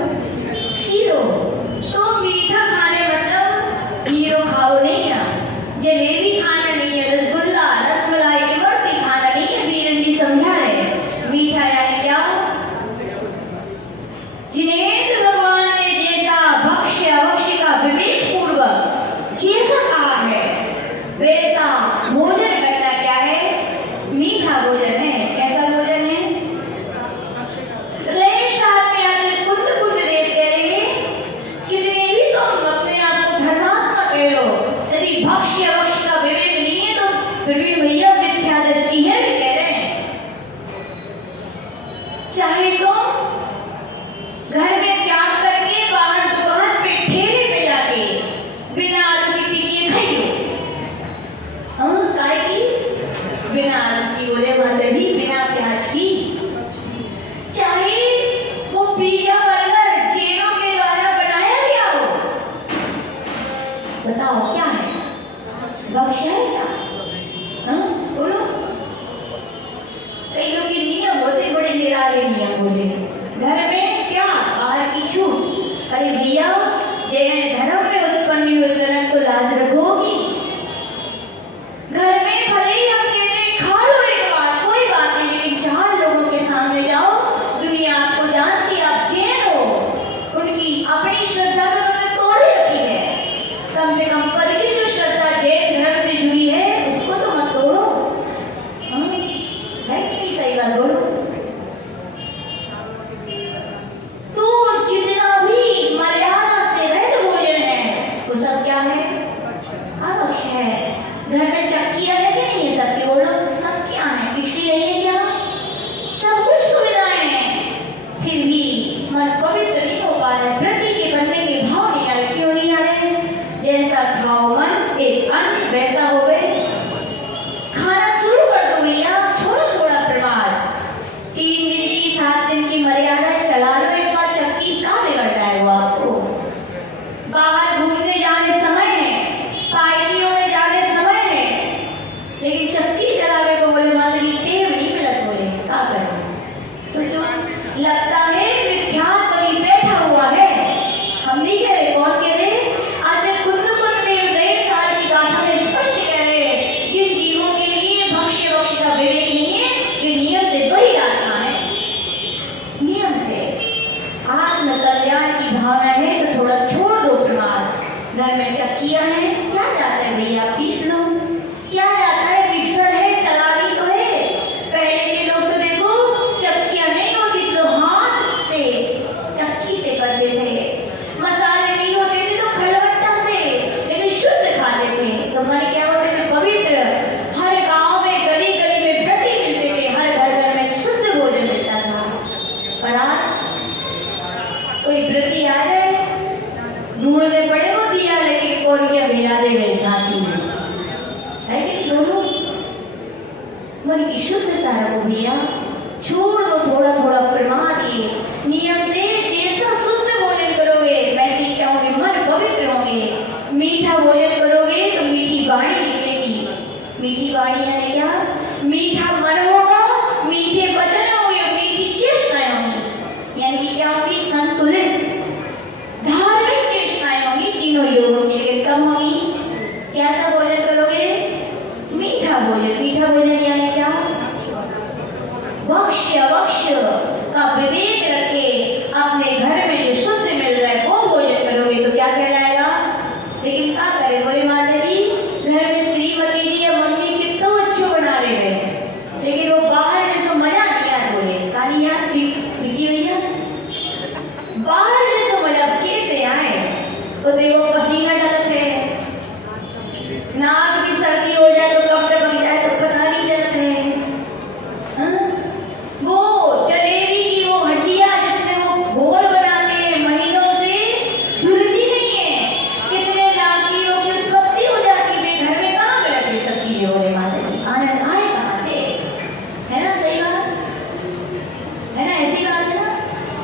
बताओ क्या है? वक्ष है क्या? हाँ बोलो। कई लोग के नियम होते बड़े निराले नियम बोले, घर में क्या बाहर की छूट। अरे भैया जैन धर्म में उत्पन्न हुई उत्तरन तो लाज रखोगी। घर में भले ही हम कहते हैं खा लो एक बार कोई बात नहीं, लेकिन चार लोगों के सामने जाओ, दुनिया आपको जानती आप जैन हो, उनकी अपनी श्रद्धा तो उन्होंने तोड़े रखी है। कम से कम पद की जो श्रद्धा जैन धर्म से जुड़ी है उसको तो मत तोड़ो। हाँ है कि सही बात बोलो। तो जितना भी मर्यादा से रहित भोजन है वो सब क्या है? आवश्यक है। घर में चक्कियां है कि नहीं है सबके बोलो, सब क्या है? मिक्सी नहीं है क्या? सब कुछ सुविधाएं हैं, फिर भी मन पवित्र नहीं हो पा रहा है। प्रति के बनने के भाव नहीं आ रहे। क्यों नहीं आ रहे? जैसा खाओ मन एक अन्न वैसा हो गए। खाना शुरू कर दो भैया, छोड़ो थोड़ा प्रमाद। 3 दिन की 7 दिन की मर्यादा चला लो एक बार, चक्की कहाँ बिगड़ता है वो आपको। बाहर घूमने जाने समय है, पार्टियों में जाने समय है, लेकिन चक्की चलावे को बोले माता जी टेव नहीं मिलत बोले क्या करें। तो जो लगता है विख्यात कभी बैठा हुआ है, हम नहीं कह रहे, कौन कह रहे? आज खुद देव 1.5 साल की गाथा में स्पष्ट कह रहे जिन जीवों के लिए भक्ष्य वक्ष का विवेक नहीं है वे नियम से बही आत्मा है। नियम से आत्म कल्याण की भावना है तो थोड़ा छोड़ दो प्रमाद। घर में चक्कियां हैं, क्या जाता है भैया पीस लो, क्या जाता है? मिक्सर है चलानी तो है। पहले के लोग तो देखो चक्कियां नहीं होती तो हाथ से चक्की से करते थे, मसाले नहीं होते थे तो खलबट्टा से, लेकिन शुद्ध खाते थे तो मन क्या होते थे? पवित्र। हर गांव में गली गली में व्रती मिलते थे, हर घर घर में शुद्ध भोजन मिलता था। पर आज कोई व्रती आ जाए ढूंढने पड़े वो दिया लेकिन कौन क्या भेजा दे मेरी घासी में, है कि दोनों? मन की शुद्धता रखो भैया, छोड़ दो थोड़ा थोड़ा प्रमाद। ये नियम से जैसा शुद्ध भोजन करोगे वैसे ही क्या होंगे? मन पवित्र होंगे। मीठा भोजन करोगे तो मीठी वाणी निकलेगी। मीठी वाणी यानी क्या? मीठा मन होगा, मीठे वचन होंगे, मीठी चेष्टाएं होंगी, यानी कि क्या होगी? संतुलित धार्मिक चेष्टाएं होंगी तीनों योगों की, लेकिन कम होगी। कैसा भोजन करोगे? मीठा भोजन। मीठा भोजन यानी क्या? भक्ष्य वक्ष का विवेक रखे अपने घर में जो शुद्ध मिल रहा है वो भोजन करोगे तो क्या कहलाएगा? लेकिन क्या करें बोले माता जी, घर में श्रीमती जी या मम्मी कितना अच्छे बना रहे हैं, लेकिन वो बाहर जैसे मजा नहीं यार बोले कहानी यार विकी भैया, बाहर जैसे मजा कैसे आए? तो देखो पसीना डलत है, नाक भी सर्दी हो जाए तो कपड़े बन जाए तो पता नहीं चलता है। हाँ? वो जलेबी की वो हड्डियां जिसमें वो घोल बनाते हैं महीनों से धुलती नहीं है, कितने लाख कीड़ों की उत्पत्ति हो जाती है। घर में कहाँ मिलती ये सब चीजें हो रही माता जी? आनंद आए कहाँ से? है ना सही बात? है ना ऐसी बात है ना?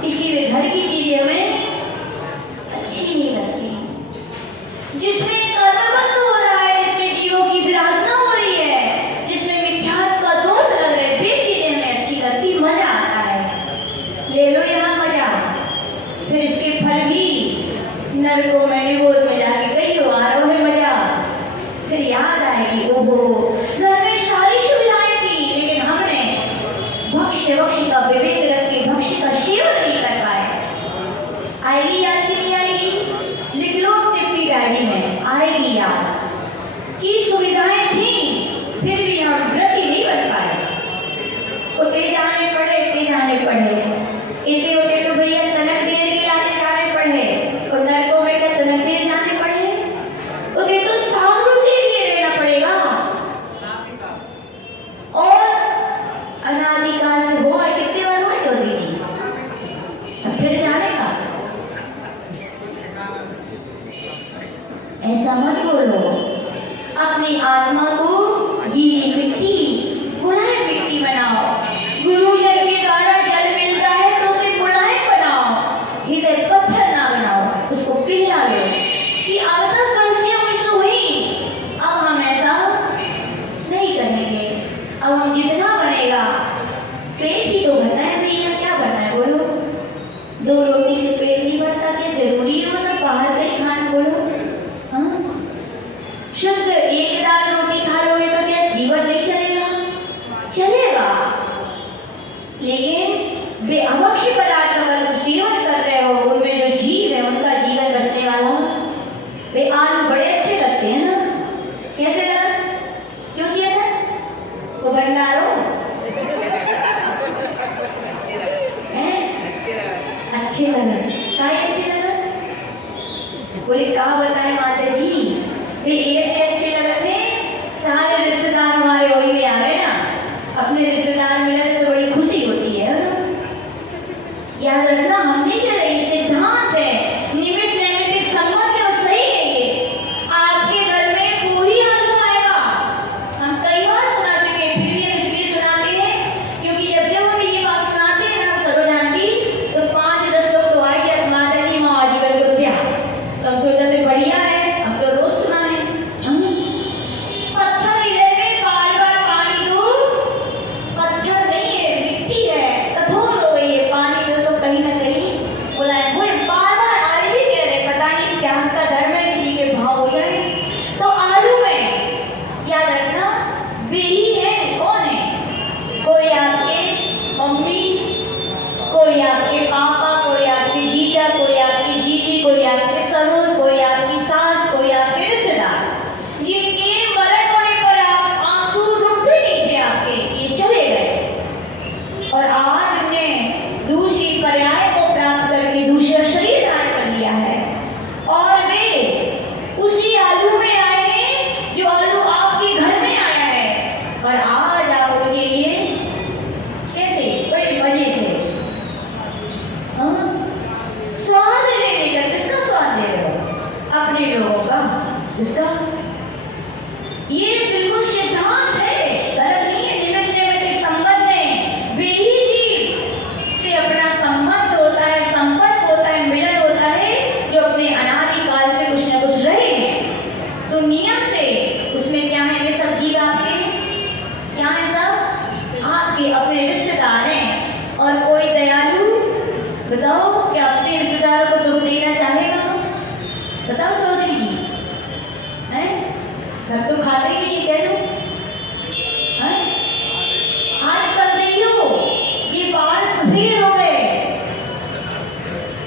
इसलिए घर की चीजें हमें अच्छी नहीं लगती। जिसमें कर्मबंध हो रहा है, जिसमें जीवों की विराधना हो रही है, जिसमें मिथ्यात्व का दोष लग रहा है, वे चीजें हमें अच्छी लगती, मजा आता है। ले लो यहाँ मजा, फिर इसके फल भी नरकों में निगोद में जाके कई हो आ रहा है मजा। फिर याद आएगी ओहो घर में सारी सुविधाएं थी लेकिन हमने भक्ष्य वक्ष का विवेक रख के भक्ष्य का सेवन नहीं कर पाए। आएगी याद की नहीं आएगी? लिख लो टिप्पणी डायरी में, आएगी याद की सुविधाएं थी फिर भी हम व्रती नहीं बन पाए। उते जाने पड़े इतने होते तो भैया तनक देर के लाते जाने पड़े, और नरकों में क्या तनक देर जाने पड़े? उते तो सागरों के लिए रहना पड़ेगा, और अनादिकाल से हुआ कितने बार हुआ चौधरी जी, अब फिर जाने का। ऐसा मत बोलो, अपनी आत्मा को गीली मिट्टी मुलायम मिट्टी बनाओ। गुरुजन के द्वारा जल मिलता है तो उसे मुलायम बनाओ, हृदय पत्थर ना बनाओ, उसको पिघला लो कि अब तक गलतियां शुद्ध एक दाल रोटी खा लोगे तो क्या जीवन नहीं चलेगा? चलेगा, लेकिन वे अभक्ष्य पदार्थों का तुम सेवन कर रहे हो, उनमें जो जीव है उनका जीवन बचने वाला। वे आलू बड़े अच्छे लगते हैं ना? कैसे लगा? क्यों चाहिए था? वो भंडारो अच्छे लगा, काय अच्छे लगा? बोले कहा बताए माता जी, वे ऐसे अच्छे लगे थे, सारे रिश्तेदार हमारे वही में आ गए ना, अपने रिश्तेदार मिले तो बड़ी खुशी होती है। याद रखना, हम नहीं कह रहे, सिद्धांत है, निमित्त नैमित्तिक संबंध है, सही है ये। आपके घर में पूरी आलू आएगा, हम कई बार सुना चुके हैं, फिर भी हम इसलिए सुनाते हैं क्योंकि जब जब हम ये बात सुनाते हैं ना सरोज आंटी, तो 5-10 लोग तो आई जाते, माता जी माँ जी कर तो क्या, तो हम सोचते बढ़िया है, हम तो रोज सुना है। पत्थर हिले में बार-बार पानी दो, पत्थर नहीं है, मिट्टी है, कठोर हो गई है, पानी दो तो कहीं ना कहीं बोला है। वो बार-बार आए भी कह रहे, पता नहीं क्या उनका धर्म है, किसी के भाव हो जाए। तो आलू में याद रखना, वे ही है, कौन है? कोई आपके मम्मी, कोई आपके पापा, कोई आपके जीजा, कोई आपकी जीजी, कोई आपके सरोज, कोई आपकी सास, कोई आपके रिश्तेदार, जिनके मरण होने पर आप आंसू रुकते नहीं थे आपके, ये चले गए और आज उन्हें दूसरी पर्याय को प्राप्त करके दूसरा शरीर धारण कर लिया है और वे उसी आलू में आए हैं जो आलू आपके घर में आया है। और आज आप उनके लिए कैसे बड़े मजे से स्वाद ले लेकर, किसका स्वाद ले रहे हो? अपने लोगों का, किसका? ये बिल्कुल सिद्धांत है, गलत नहीं है। निमित्त नैमित्तिक संबंध है, वे ही जीव से अपना संबंध होता है, संपर्क होता है, मिलन होता है, जो अपने अनादिकाल से कुछ न कुछ रहे हैं। तो नियम से उसमें क्या है? वे सब जीव आपके क्या है? सब आपके अपने रिश्तेदार हैं। और कोई दयालु बताओ, क्या अपने रिश्तेदारों को दुख देना चाहेगा? बताओ चौधरी जी, हैं? घर तो खाते ही नहीं, कह दो। आज कर देखियो, ये बाल सफेद हो गए,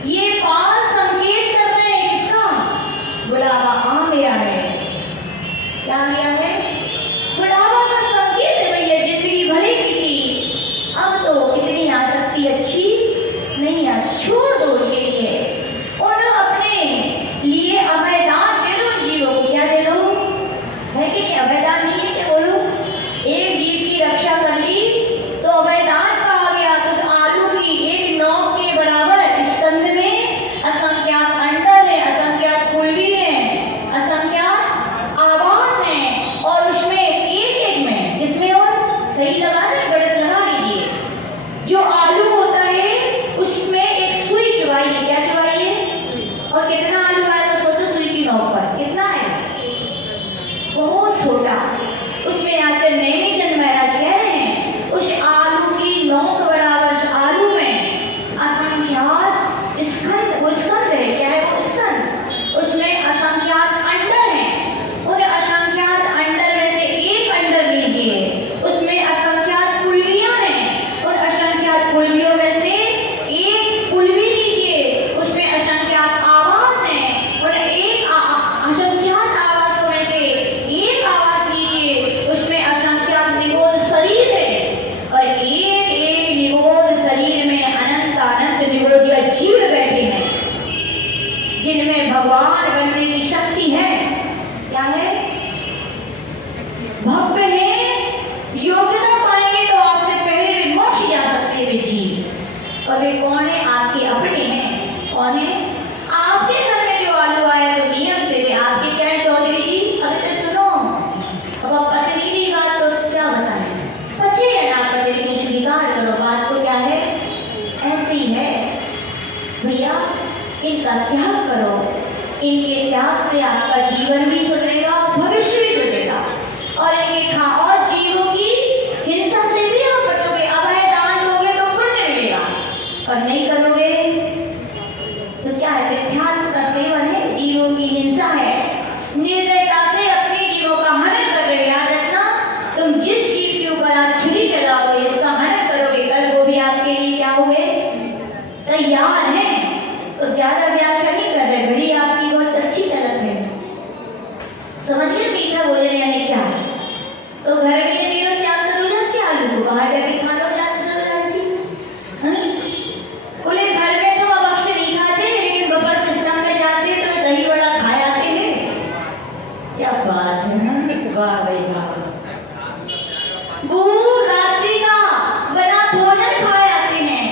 ये बाल संकेत कर रहे हैं किसका? बुलावा आ गया है। क्या आ गया है? बुलावा का संकेत है भैया। जिंदगी भले की थी, अब तो इतनी आसक्ति अच्छी नहीं है, छोड़ दो उनके लिए। और अपने लिए अभयदान दे दो जीवों को। क्या दे दो? है कि नहीं? अभयदान नहीं है क्या? बोलो। एक जीव की रक्षा कर ली तो अभयदान कहा गया। तो आलू की एक नौक के बराबर स्कंद में असंख्यात अंडर है, असंख्यात कुल्वी है, असंख्यात आवास हैं और उसमें एक में जिसमें और सही लगा दे, गणित लगा लीजिए। जो आलू होता है उसमें एक सुई चुभाइए। क्या चुभाइए? और कितना आलू आएगा सोचो, सुई की नोक पर कितना है? बहुत छोटा। उसमें आचार्य नैमिचंद महाराज कह रहे हैं, उस आलू की नोक बराबर आलू में असंख्यात स्कंद, वो स्कंद है, क्या है वो स्कंद, उसमें असंख्यात अंडर हैं। उन असंख्यात अंडर में से एक अंडर लीजिए, उसमें असंख्यात कुल्वियां हैं। उन असंख्यात कुल्वियों में से एक कुल्वी लीजिए, उसमें असंख्यात आवास हैं। और एक असंख्यात आवासों में से एक आवास लीजिए, उसमें असंख्यात निगोद शरीर है। और एक एक निगोद शरीर में अनंत अनंत निगोदिया जीव बैठे हैं, जिनमें भगवान बनने की शक्ति है। क्या है? भव्य है, योग्यता पाएंगे तो आपसे पहले भी मोक्ष जा सकते हैं वे जीव। और वे कौन है? आपके अपने हैं। कौन है? आपके घर में जो आलू आया तो नियम से वे आपके क्या है चौधरी जी? अभी तो सुनो, अब आप पचनी की बात तो क्या बताएं, पचे या ना पचे, लेकिन स्वीकार करो बात को। क्या है? ऐसे ही है भैया, इनका त्याग करो। इनके त्याग से आपका जीवन भी सुधरेगा, भविष्य भी सुधरेगा। और इनके और जीवों की हिंसा से भी आप बचोगे। अभय दान दोगे तो पुण्य मिलेगा, और नहीं करोगे तो क्या वाह भाई वाह। वो रात्रि का बना भोजन खाए आते हैं।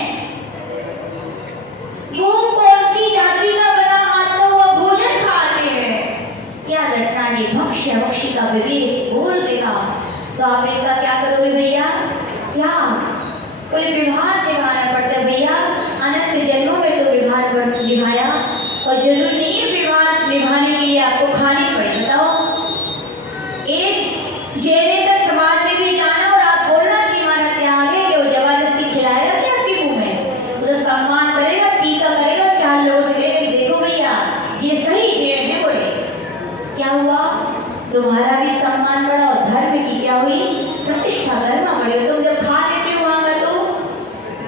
वो कौन सी जाति का बना आता हुआ भोजन खाते हैं? क्या घटना ने भक्ष्य भक्षी का विवेक बोल देगा तो आप इनका क्या करोगे भैया? क्या कोई विभाग निभाना पड़ता है भैया? अनंत जन्मों में तो विभाग निभाया और जरूर नहीं है विभाग निभाने के लिए आपको खानी पड़ी। बताओ, एक जैनेतर समाज में भी जाना और आप बोलना कि हमारा त्याग है कि वो जबरदस्ती खिलाएगा क्या आपके मुंह में? तो सम्मान करेगा, टीका करेगा, चार लोगों से कहेगा कि देखो भैया ये सही जैन है। बोले क्या हुआ? तुम्हारा भी सम्मान बढ़ा और धर्म की क्या हुई? प्रतिष्ठा करना बढ़ी। तुम जब खा लेते हो वहां का तो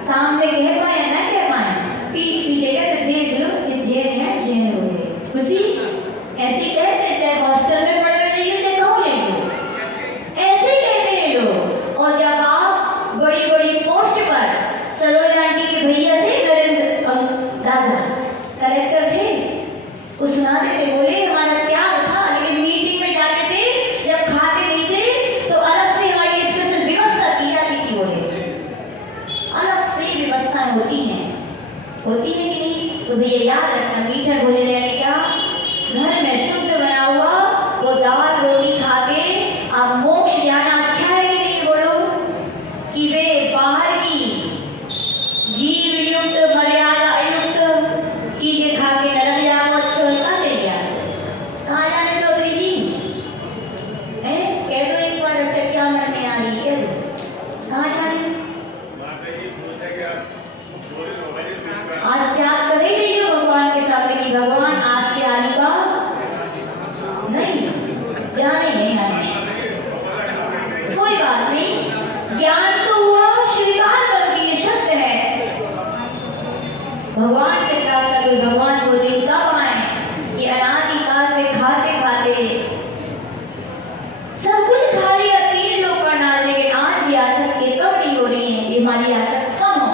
सामने कह पाए ना कह पाए, पीठ पीछे कहते देख लो ये जैन है, जैन हो गए खुशी। ऐसे कहते चाहे हॉस्टल में पढ़े हुए जाइए चाहे कहूँ जाइए, ऐसे कहते हैं लोग। और जब आप बड़ी बड़ी पोस्ट पर, सरोज आंटी के भैया थे नरेंद्र दादा कलेक्टर थे, वो सुना देते बोले हमारा त्याग था, लेकिन मीटिंग में जाते थे जब खाते नहीं थे तो अलग से हमारी स्पेशल व्यवस्था की जाती थी। बोले अलग से व्यवस्थाएं होती हैं कि नहीं? तो भैया याद रखना, मीठा भोजन यानी क्या? घर में शुद्ध बना हुआ वो दाल रोटी खा के आप मोक्ष जाना अच्छा है कि नहीं? बोलो कि वे बाहर की जीव युक्त मर्यादा युक्त चीजें खा के नरक जाओ, अच्छा उनका चाहिए। कहाँ जाने चौधरी जी? कह दो एक बार, अच्छा क्या मन में आ रही है? कह दो कहाँ जाने? आज त्याग कर ही दीजिए भगवान के सामने कि भगवान आज से आलू का नहीं जाने ही नहीं। कोई बात नहीं, ज्ञान तो हुआ, स्वीकार करो कि ये सत्य है। भगवान से प्रार्थना करो, भगवान को दिन कब आए? ये अनादिकाल से खाते खाते सब कुछ खा लिया, 3 लोग का नाम, लेकिन आज भी आसक्ति कम नहीं हो रही है कि हमारी आसक्ति कम हो।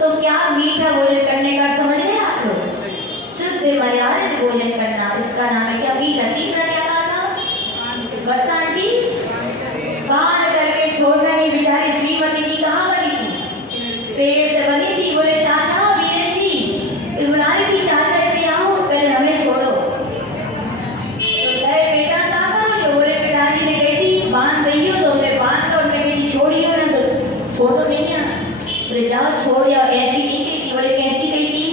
तो क्या मीठा भोजन करने का समझ रहे आप लोग? शुद्ध मर्यादित भोजन करना, इसका नाम है क्या? मीठा। तीसरा क्या कहा था? वर्षा आंटी पान करके छोड़ना नहीं। बेचारी श्रीमती जी कहाँ बनी थी? पेड़ से बनी थी। बोले चाचा वीरेन जी बुला रही थी, चाचा कहते आओ पहले हमें छोड़ो। तो गए बेटा क्या करो? जो बोले पिताजी ने कही थी बांध दई हो, तो हमने बांध दो। उन्होंने कही छोड़ियो ना, तो छोड़ो नहीं है। बोले जाओ छोड़ जाओ। ऐसी नहीं कही थी। बोले कैसी कही थी?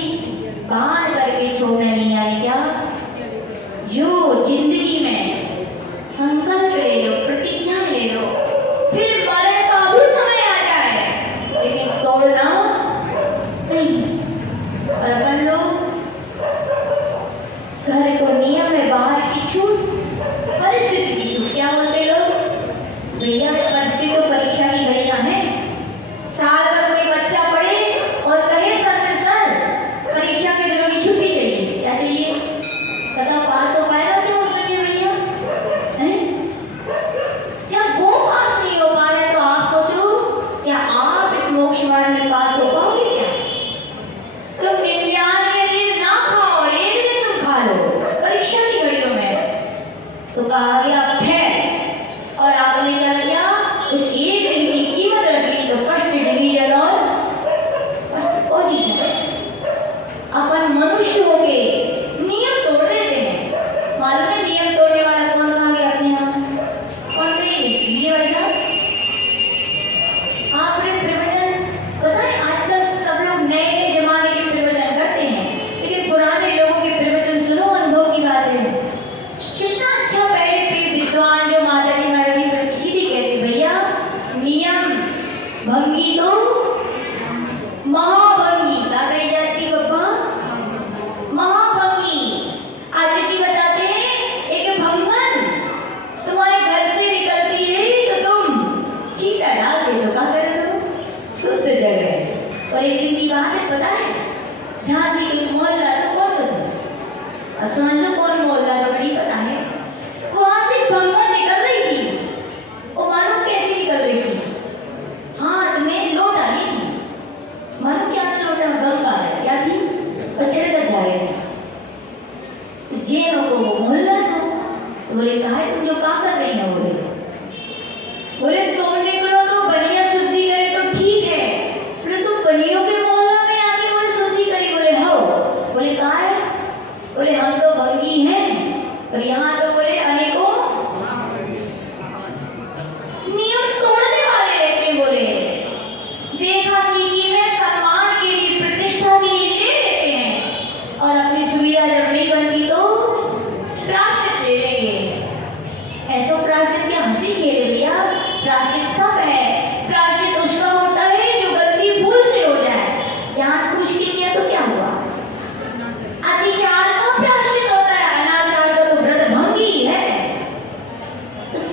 बांध करके छोड़ने नहीं आई क्या? जो जिंदगी में संकल्प ले लो,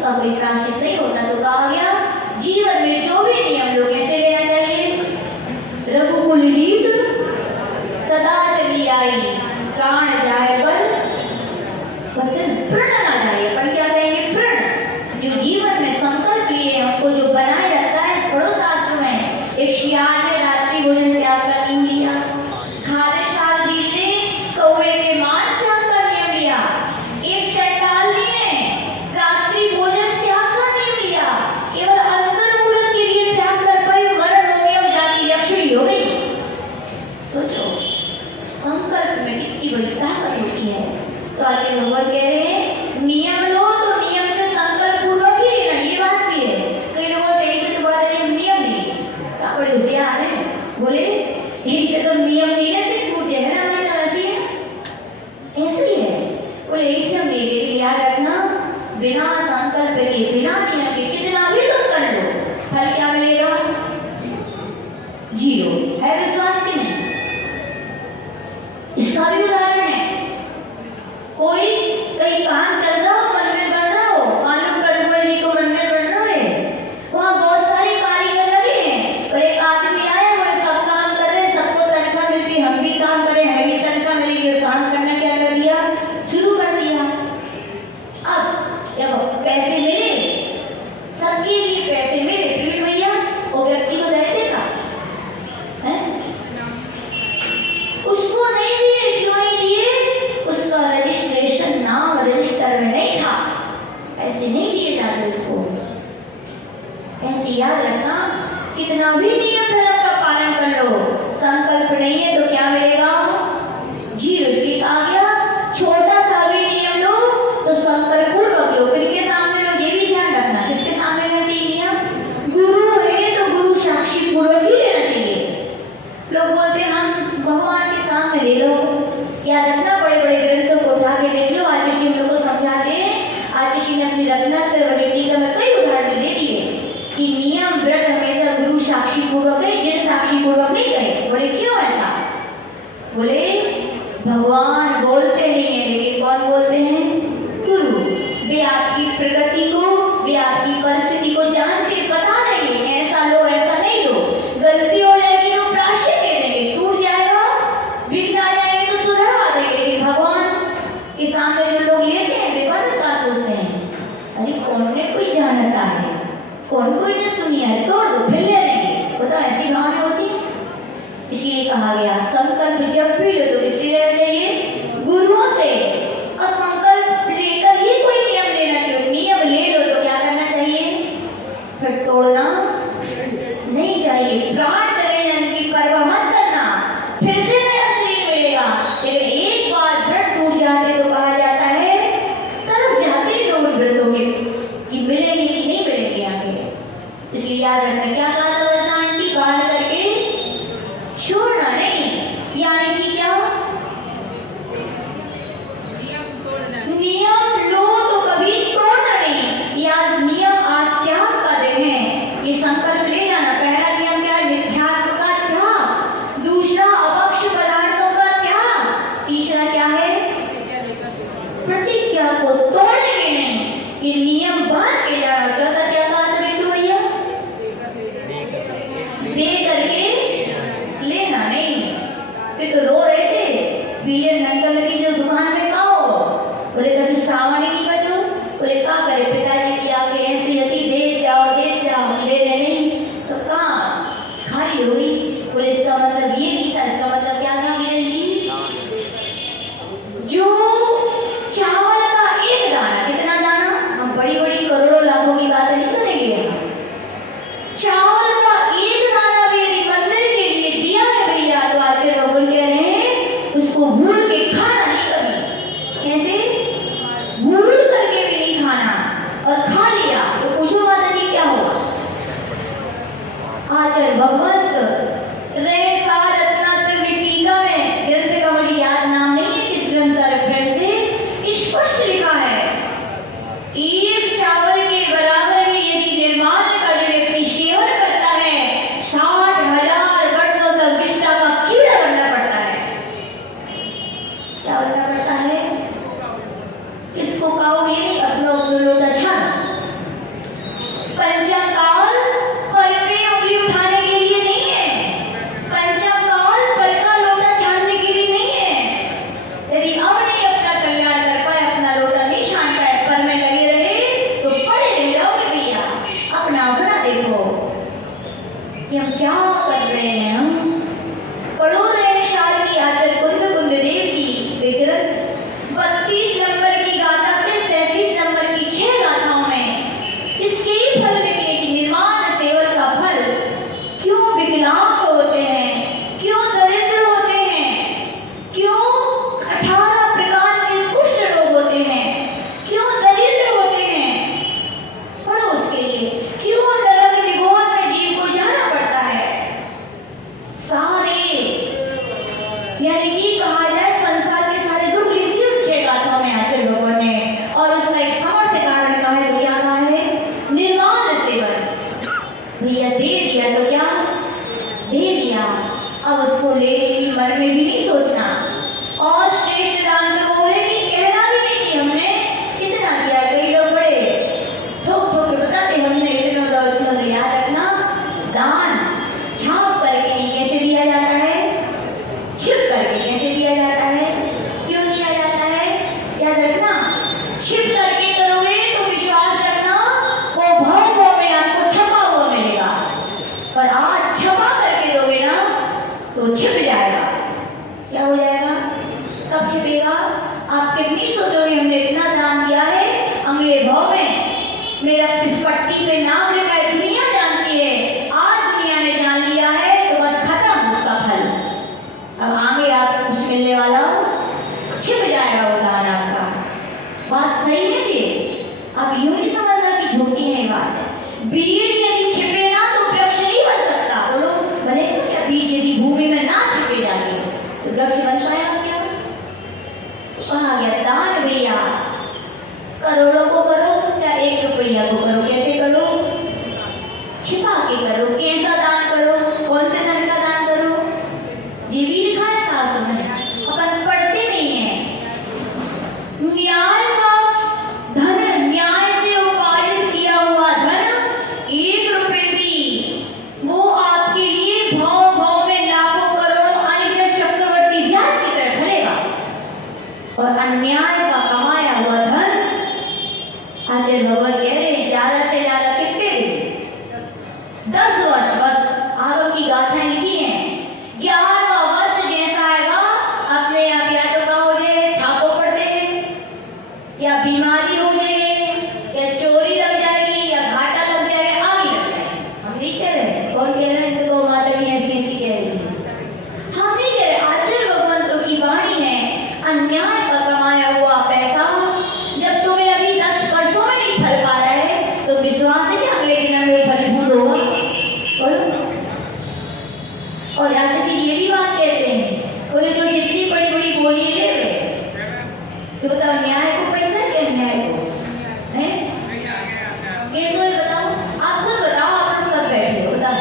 उसका कोई प्रायश्चित नहीं होता। तो कहा गया जीवन में जो भी नियम लोग कैसे लेना चाहिए। रघुकुल रीत सदा चली आई, प्राण जाए पर वचन प्रण ना जाए। पर क्या कहेंगे, प्रण। जो जीवन में संकल्प लिए हैं उनको जो बनाए रखता है। पढ़ो शास्त्र में, एक शियार ने रात्रि भोजन त्याग का नियम लिया, खाने साल बीते कौवे के मांस त्याग का नियम लिया। एक चंडाली ने रात्रि भोजन त्याग का नियम लिया, केवल अंतर मुहूर्त के लिए त्याग कर पाई, मरण हो गया और जाति यक्षिणी हो गई। सोचो संकल्प में कितनी बड़ी ताकत होती है। तो आज भगवान कह रहे हैं नियम लो तो नियम से संकल्प पूर्वक ही लेना। ये बात भी है। कई लोग बोलते हैं इससे तो बात है नियम नहीं, क्या बड़े होशियार हैं, बोले इससे तो नियम नहीं लेते टूट जाएगा ना हमारी तरह से। ऐसे ही है, बोले इससे हम नहीं लेते। याद रखना बिना संकल्प के बिना नियम के कितना भी तुम कर लो, फल क्या मिलेगा, जीरो। है विश्वास की नहीं। इसका भी उदाहरण है, कोई कहीं काम चल रहा हो, मंदिर बन रहा हो, मालूम करुए जी को मंदिर बन रहा है, वहाँ बहुत सारे कारीगर लगे हैं और एक आदमी आया, वो सब काम कर रहे हैं, सबको तनख्वाह मिलती है, हम भी काम करें हमें भी तनख्वाह मिलेगी। और काम करना क्या कर दिया, शुरू कर दिया। अब जब पैसे मिले, सबके लिए पैसे मिले, फिर भैया वो व्यक्ति को दे देगा, उसको नहीं दिए। क्यों नहीं दिए, उसका रजिस्ट्रेशन नाम रजिस्टर में नहीं था, ऐसे नहीं दिए जाते उसको। ऐसे याद रखना कितना भी नियम धर्म का पालन कर लो, संकल्प नहीं है तो क्या मिलेगा, जीरो। इसलिए कहा गया छोटा सा भी नियम लो तो संकल्प पूर्वक लो। किनके सामने लो, ये भी ध्यान रखना, किसके सामने लेना चाहिए नियम, गुरु है तो गुरु साक्षी पूर्वक ही लेना चाहिए। लोग बोलते हैं हम भगवान के सामने ले लो। याद रखना बड़े बड़े ग्रंथों को उठा के देख लो, आचार्य जी हम लोग को समझाते हैं। आचार्य जी ने अपनी रत्नाकर टीका में कई उदाहरण दे दिए कि नियम व्रत हमेशा गुरु साक्षी पूर्वक है, जिन साक्षी पूर्वक नहीं करे। बोले क्यों ऐसा, बोले भगवान बोलते नहीं है लेकिन कौन बोलते हैं, गुरु। वे आपकी प्रकृति को, वे आपकी परिस्थिति को जानते, बता देंगे ऐसा लो ऐसा नहीं लो, गलती हो जाएगी तो प्रायश्चित दे देंगे, टूट जाएगा बिगड़ जाएंगे तो सुधरवा देंगे। लेकिन भगवान के सामने जो लोग लेते हैं वे बदल का सोचते हैं, अरे कौन ने कोई जानता है, कौन कोई ने सुनी है, तोड़ दो फिर ले लेंगे। बताओ ऐसी भावना होती। इसलिए कहा गया संकल्प जब भी लो तो किससे लेना चाहिए, गुरुओं से। और संकल्प लेकर ही कोई नियम लेना चाहिए। नियम ले लो तो क्या करना चाहिए, फिर तोड़ना नहीं चाहिए। प्राण चले जाने की परवाह मत करना, फिर से नया शरीर मिलेगा। लेकिन एक बार व्रत टूट जाते तो कहा जाता है तरस जाते हैं लोग व्रतों में कि मिलेंगे कि नहीं मिलेंगे आगे। इसलिए याद रखना क्या कहा था शांति बांध करके छोड़ना नहीं। यानी कि क्या, नियम लो तो कभी तोड़ना नहीं। याद नियम आज त्याग का दिन है, ये संकल्प ले जाना। पहला नियम क्या है, मिथ्यात्व का त्याग। दूसरा अपक्ष पदार्थों का त्याग। तीसरा क्या है, प्रतिज्ञा को तोड़ेंगे नहीं, ये नियम बांध के जाना। चौथा क्या कहा था बिट्टू भैया, दे करके लेना नहीं। फिर तो रो रहे थे वीरेंद्र अंकल की जो दुकान में का हो, बोले तू सामान ही नहीं बचो। बोले क्या करे, पिताजी की आके ऐसी हती, दे जाओ ले ले नहीं तो कहाँ खाली हुई। बोले इसका मतलब ये नहीं था, इसका मतलब क्या था वीरेंद्र जी, जो चावल का एक दाना, कितना दाना, हम बड़ी बड़ी करोड़ों लाखों की बातें नहीं करेंगे, चावल का एक दाना भी यदि मंदिर के लिए दिया है भैया तो आचार्य बोल कह रहे हैं उसको भूल के खाना नहीं कभी। कैसे, भूल करके भी नहीं खाना, और खा लिया तो पूछो माता जी क्या होगा। आचार्य भगवंत टीका में, ग्रंथ का मुझे याद नाम नहीं है किस ग्रंथ का रेफरेंस है, स्पष्ट लिखा है एक चावल के बराबर में यदि मेरा इस पट्टी पे नाम लिखा है, दुनिया जानती है। आज दुनिया ने जान लिया है तो बस खत्म उसका फल। अब आगे आपको कुछ मिलने वाला हो, छिप जाएगा वो दान आपका। बात सही है जी। अब यूं ही समझना कि झूठी है ये बात। बीज यदि छिपे ना तो वृक्ष नहीं बन सकता। बोलो बनेगा क्या? बीज यदि भूमि में ना छिपे जाके तो वृक्ष बन पाएगा क्या? तो कहा गया दान भैया करोड़ों को करो चाहे 1 रुपया को करो। कैसे करो? छिपा के करो। कैसा दान करो? कौन से धन का दान करो? ये भी लिखा है शास्त्र में, अपन पढ़ते नहीं है। न्याय का धन, न्याय से उपार्जित किया हुआ धन 1 रुपए भी वो आपके लिए भाव भाव में लाखों करोड़ों अन्य चक्रवर्ती ब्याज की तरह ढलेगा। और अन्याय का कमाया हुआ धन, आचार्य भगवान कह रहे ज्यादा से ज्यादा कितने दिन? 10 वर्ष बस। आगे की गाथाएं लिखी हैं। 11वां वर्ष जैसा आएगा अपने आप या तो क्या हो जाए, छापों पड़ जाए, या बीमारी हो जाए, या चोरी लग जाएगी, या घाटा लग जाएगा, आगे लग जाएगी। हम नहीं कह रहे, कौन कह रहे हैं? तो माता जी ऐसी ऐसी कह रही है। हम नहीं कह रहे, आचार्य भगवंतों की वाणी है। अन्याय का कमाया हुआ पैसा जब तुम्हें अभी 10 वर्षों में नहीं फल पा रहा है तो विश्वास है कि अगले दिन में फलीभूत होगा। और यहाँ किसी ये भी बात कहते हैं, बोले जो जितनी बड़ी बड़ी गोली ले तो बताओ न्याय को पैसा है क्या? न्याय को है कैसे है बताओ? आप खुद बताओ, आप लोग सब बैठे हो, बताओ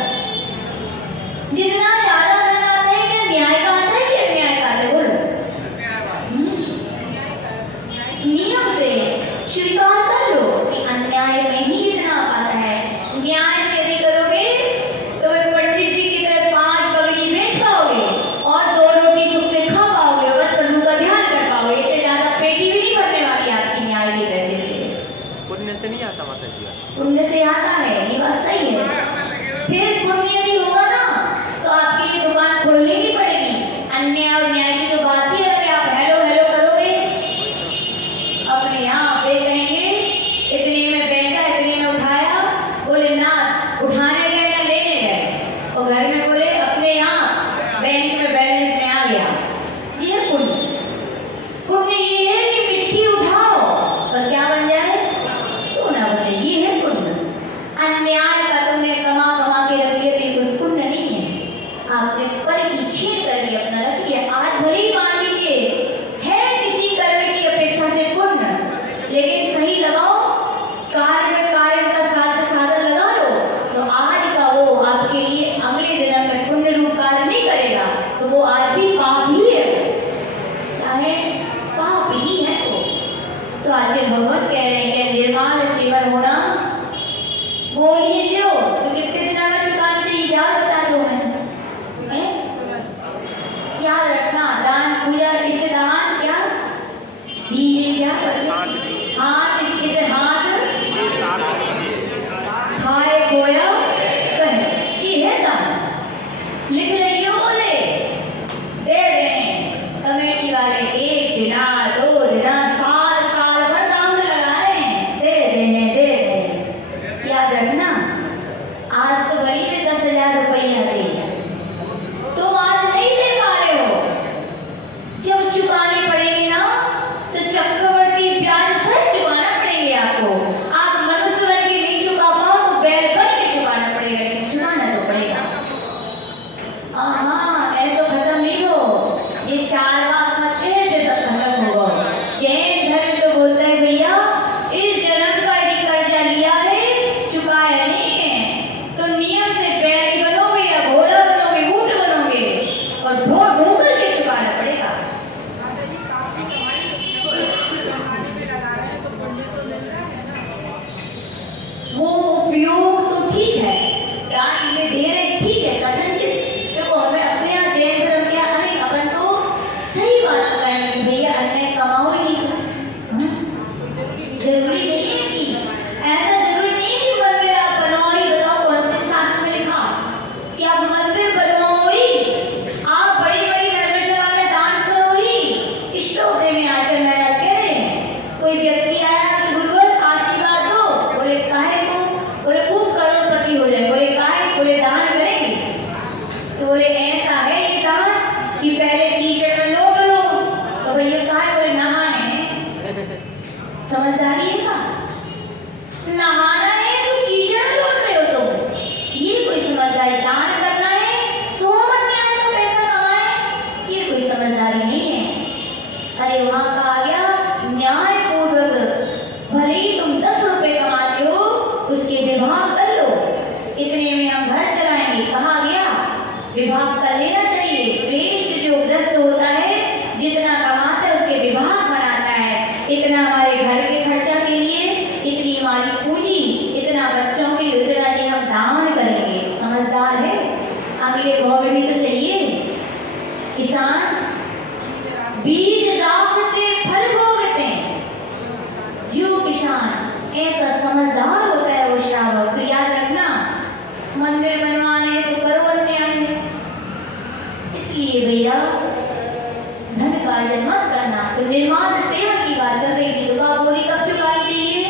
जितना ज्यादा धन आता है क्या न्याय का आता है कि अन्याय का आता है? बोलो नियम से स्वीकार कर लो कि अन्याय में ही इतना आता है। न्याय से यदि करोगे तो वे पंडित जी की तरह 5 पगड़ी बेच पाओगे और 2 रोटी सुख से खा पाओगे, बस प्रभु का ध्यान कर पाओगे। इससे ज्यादा पेटी भी नहीं भरने वाली आपकी न्याय के पैसे से। पुण्य से नहीं आता माता जी? पुण्य से आता है, ये बात सही है। फिर पुण्य यदि होगा ना तो आपके लिए दुकान खोलनी भी पड़ेगी। अन्याय और न्याय की तो बात ही अगर आप हेलो हेलो करोगे अपने यहाँ पे कहेंगे इतने में बेचा, इतने में उठाया, बोले ना उठाने गए ना लेने गए, और घर में बोले अपने यहाँ बैंक में बैलेंस में आ गया। ये है पुण्य। पुण्य ये है कि मिट्टी उठाओ तो क्या बन जाए? सोना बन जाए। ये है पुण्य। अन्याय का तुमने कमा कमा के रख लिया तो ये कोई पुण्य नहीं है। आपने कर की हमारी पूंजी, इतना बच्चों के लिए उतना नहीं हम दान करेंगे। समझदार है, अगले भाव में भी तो चाहिए। किसान बीज दागते फल भोगते, जो किसान ऐसा समझदार होता है वो श्रावक। याद रखना, मंदिर बनवाने तो करो अन्याय, इसलिए भैया धन का अर्जन मत करना। तो निर्माण सेवन की बात चल रही थी, तो का बोली कब चुकानी चाहिए?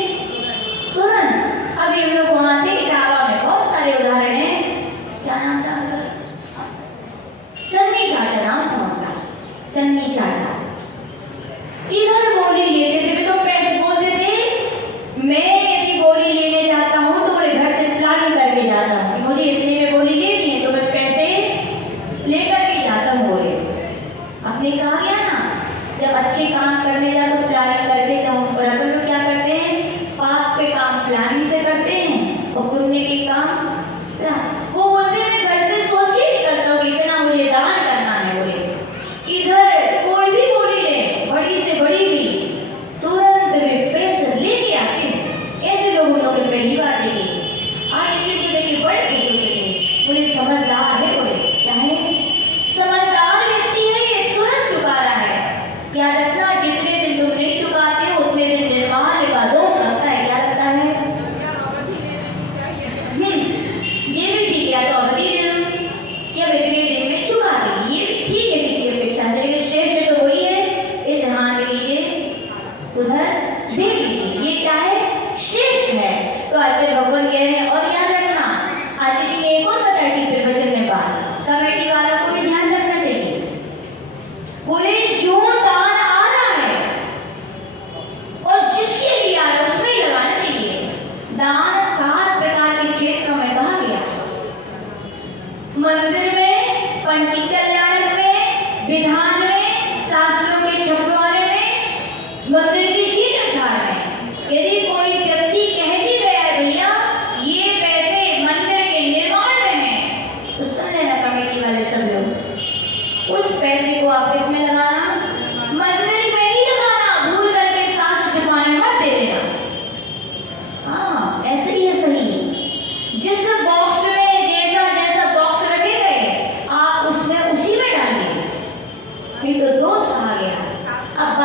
तुरंत। अभी हम लोग वहां थे इटावा में, बहुत सारे उदाहरण हैं। क्या नाम था उनका? चन्नी चाचा नाम था उनका, चन्नी चाचा। इधर बोली लेते थे, तो पैसे बोलते थे मैं यदि बोली लेने जाता हूँ तो बोले घर से प्लानिंग करके जाता हूँ, मुझे इतने में बोली लेनी है तो मैं पैसे लेकर के जाता हूँ। बोले आपने कहा गया ना, जब अच्छे काम करने जाओ तो प्लानिंग करके जाओ। और अपन लोग क्या करते हैं, पाप पे काम प्लानिंग से करते हैं और पुण्य के काम वो बोलते हैं घर से सोच के निकलता हूँ इतना मुझे दान करना है। बोले इधर कोई भी बोली ले, बड़ी से बड़ी भी, तुरंत में पैसे लेके आते हैं। ऐसे लोग उन लोगों ने पहली बार देखे, आज इसी को देख के बड़े खुश होते थे। बोले समझदार है, बोले क्या है, समझदार व्यक्ति है, ये तुरंत चुका रहा है। याद रखना, जितने दिन तुम नहीं चुकाते हो उतने दिन निर्माण का दोष लगता है। क्या लगता है? ये भी ठीक है, तो अवधि दे दो कि अब इतने दिन में चुका देंगे, ये भी ठीक है किसी अपेक्षा से, लेकिन श्रेष्ठ तो वही है इस हाथ लीजिए उधर दे दीजिए, ये क्या है, श्रेष्ठ है। तो आचार्य भगवान कह रहे हैं। और याद रखना, आज जी ने एक और बताया फिर वचन में बात, कमेटी वालों को भी ध्यान रखना चाहिए। बोले जो दान आ रहा है और जिसके लिए आ रहा है उसमें ही लगाना चाहिए। दान 7 प्रकार के क्षेत्रों में कहा गया, मंदिर में, पंचीक कल्याण में, विधान में, शास्त्रों के छपवारे में, मंदिर की जीर्णोद्धार में। यदि कोई व्यक्ति कह भी गया है भैया ये पैसे मंदिर के निर्माण में हैं, तो सुन लेना कमेटी वाले सब लोग, उस पैसे को आप किसमें लगाना, मंदिर में ही लगाना, भूल करके शास्त्र छपाने मत दे देना। हाँ ऐसे ही है, सही। जिस बॉक्स में जैसा जैसा बॉक्स रखे गए आप उसमें उसी में डालिए, फिर तो दोष कहा गया। अब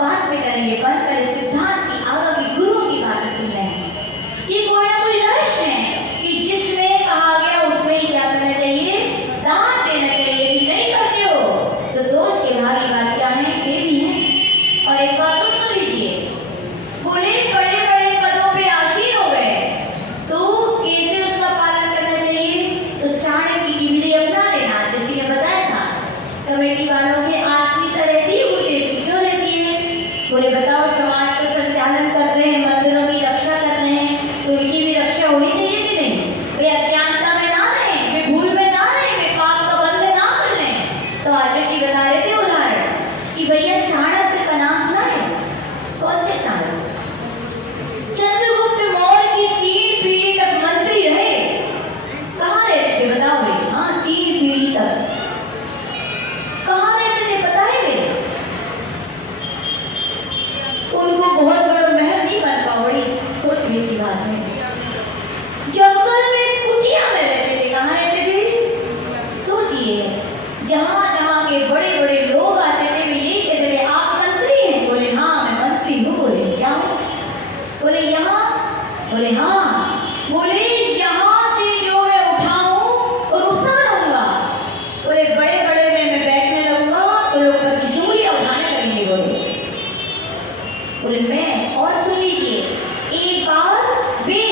बात में करेंगे, पर पहले सिद्धांत की, आगामी गुरु की बात सुन रहे हैं कि कोई ना कोई रहस्य है कि जिसमें कहा गया उसमें ही क्या करना चाहिए, दान देना चाहिए। यदि नहीं करते हो तो दोष के भागी बात क्या है, ये भी है। और एक बात तो सुन लीजिए, बोले बड़े बड़े पदों पे आसीन हो गए तो कैसे उसका पालन करना चाहिए, तो चाणक्य की विधि अपना लेना, जिसकी मैं बताया था। कमेटी वालों के आत्मीयता रहती है, उल्टे की क्यों रहती है? बोले बताओ, समाज का संचालन कर रहे हैं, मंदिरों की रक्षा कर रहे हैं, तो उनकी भी रक्षा होनी चाहिए कि नहीं? वे अज्ञानता में ना रहें, वे भूल में ना रहें, वे पाप का बंध ना कर लें। तो आज जी बता रहे थे उदाहरण कि भैया चाणक्य का नाम सुना है? कौन थे चाणक्य? चंद्रगुप्त मौर्य की 3 पीढ़ी तक मंत्री रहे। कहाँ रहते थे बताओ भाई? हाँ 3 पीढ़ी तक कहाँ रहते थे पता है वे? उनको बहुत बड़ा महल नहीं बन पाया, बड़ी सोचने की बात है। जंगल में कुटिया में रहते थे। कहाँ रहते थे? सोचिए, जहाँ जहाँ के बड़े बड़े लोग आते थे वे यही कहते थे आप मंत्री हैं? बोले हाँ मैं मंत्री हूँ। बोले क्या हूँ? बोले यहाँ। बोले हाँ। बोले यहाँ से जो मैं उठाऊं और उठता रहूंगा। बोले बड़े बड़े में मैं बैठने लगूंगा तो लोग कचूरियां उठाने लगेंगे। बोले मैं। और सुन लीजिए, एक बार वे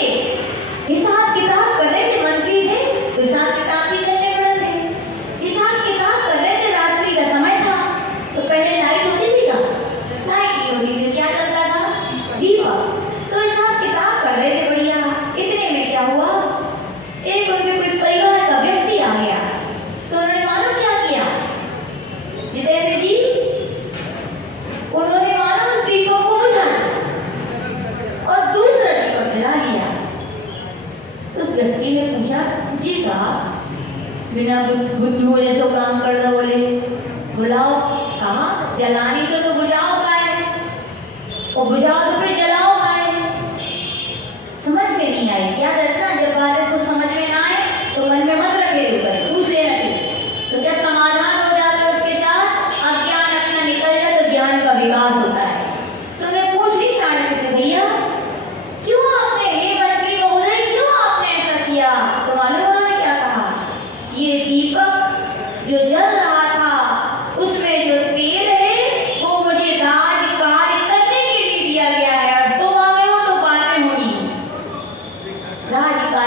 हिसाब किताब कर रहे थे, मंत्री थे तो हिसाब किताब भी करने पड़े थे। हिसाब किताब कर रहे थे, रात्रि का समय था तो पहले लाइट होती थी क्या? लाइट नहीं होती थी, क्या चलता था? दीपक। तो हिसाब किताब कर रहे थे बढ़िया। इतने में क्या हुआ, एक उनके कोई परिवार का व्यक्ति आ गया तो उन्होंने मालूम क्या किया जितेंद्र जी, उन्होंने मालूम उस दीपक को बुझा और दूसरा दीपक जला दिया। उस व्यक्ति ने पूछा जी कहा बिना बुद्धू जैसो काम कर रहा। बोले बुलाओ। कहा जलानी तो बुझाओ का है, और बुझाओ तो फिर जलाओ का है।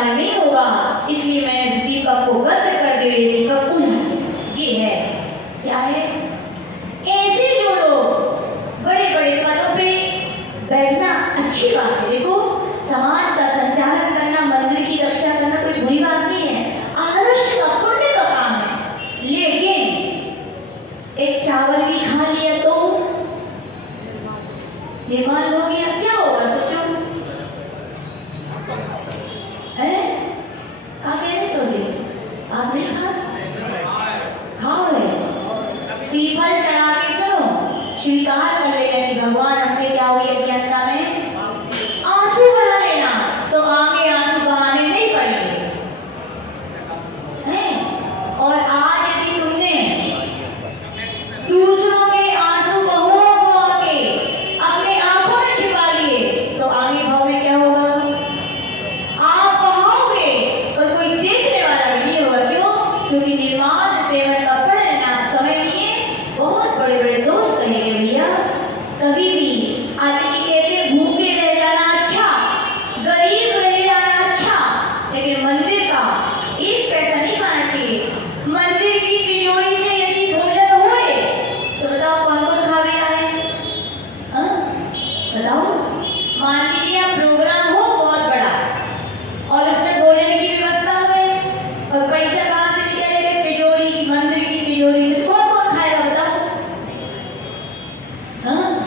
इस्तेमाल नहीं होगा, इसलिए मैंने इस दीपक को बंद कर दिया। ये दीपक पुनः ये है, क्या है? ऐसे जो लोग बड़े बड़े पदों पे बैठना अच्छी बात है। देखो, समाज का संचालन करना, मंदिर की रक्षा करना कोई बुरी बात नहीं है, आदर्श का पुण्य का काम है। लेकिन एक चावल भी खा लिया तो निर्माण हो गया, क्या होगा सोचो? आप नहीं खाओ, श्रीफल चढ़ा के सुनो, स्वीकार कर लेना कि भगवान हमसे क्या हुई अज्ञानता में, आंसू बहा लेना, तो आगे आंसू बहाने नहीं पड़ेंगे। और आज यदि तुमने दूसरों के आंसू बहो के अपने आंखों में छिपा लिए, तो आगे भाव में क्या होगा? आप बहाओगे और कोई देखने वाला भी नहीं होगा। क्यों? क्योंकि निर्माण सेवन का पढ़ लेना आप समझ लिए, बहुत बड़े बड़े दोष कहेंगे भैया। कभी भी आदि कहते भूखे रह जाना अच्छा, गरीब रह जाना अच्छा, लेकिन मंदिर का एक पैसा नहीं खाना चाहिए। मंदिर की तिजोरी से यदि भोजन हुए तो बताओ कौन कौन खावे आए? बताओ, मान लीजिए प्रोग्राम हो बहुत बड़ा और उसमें भोजन की व्यवस्था हुए और पैसा कहाँ से निकलेगा? तिजोरी की, मंदिर की तिजोरी से। कौन कौन खाएगा बताओ?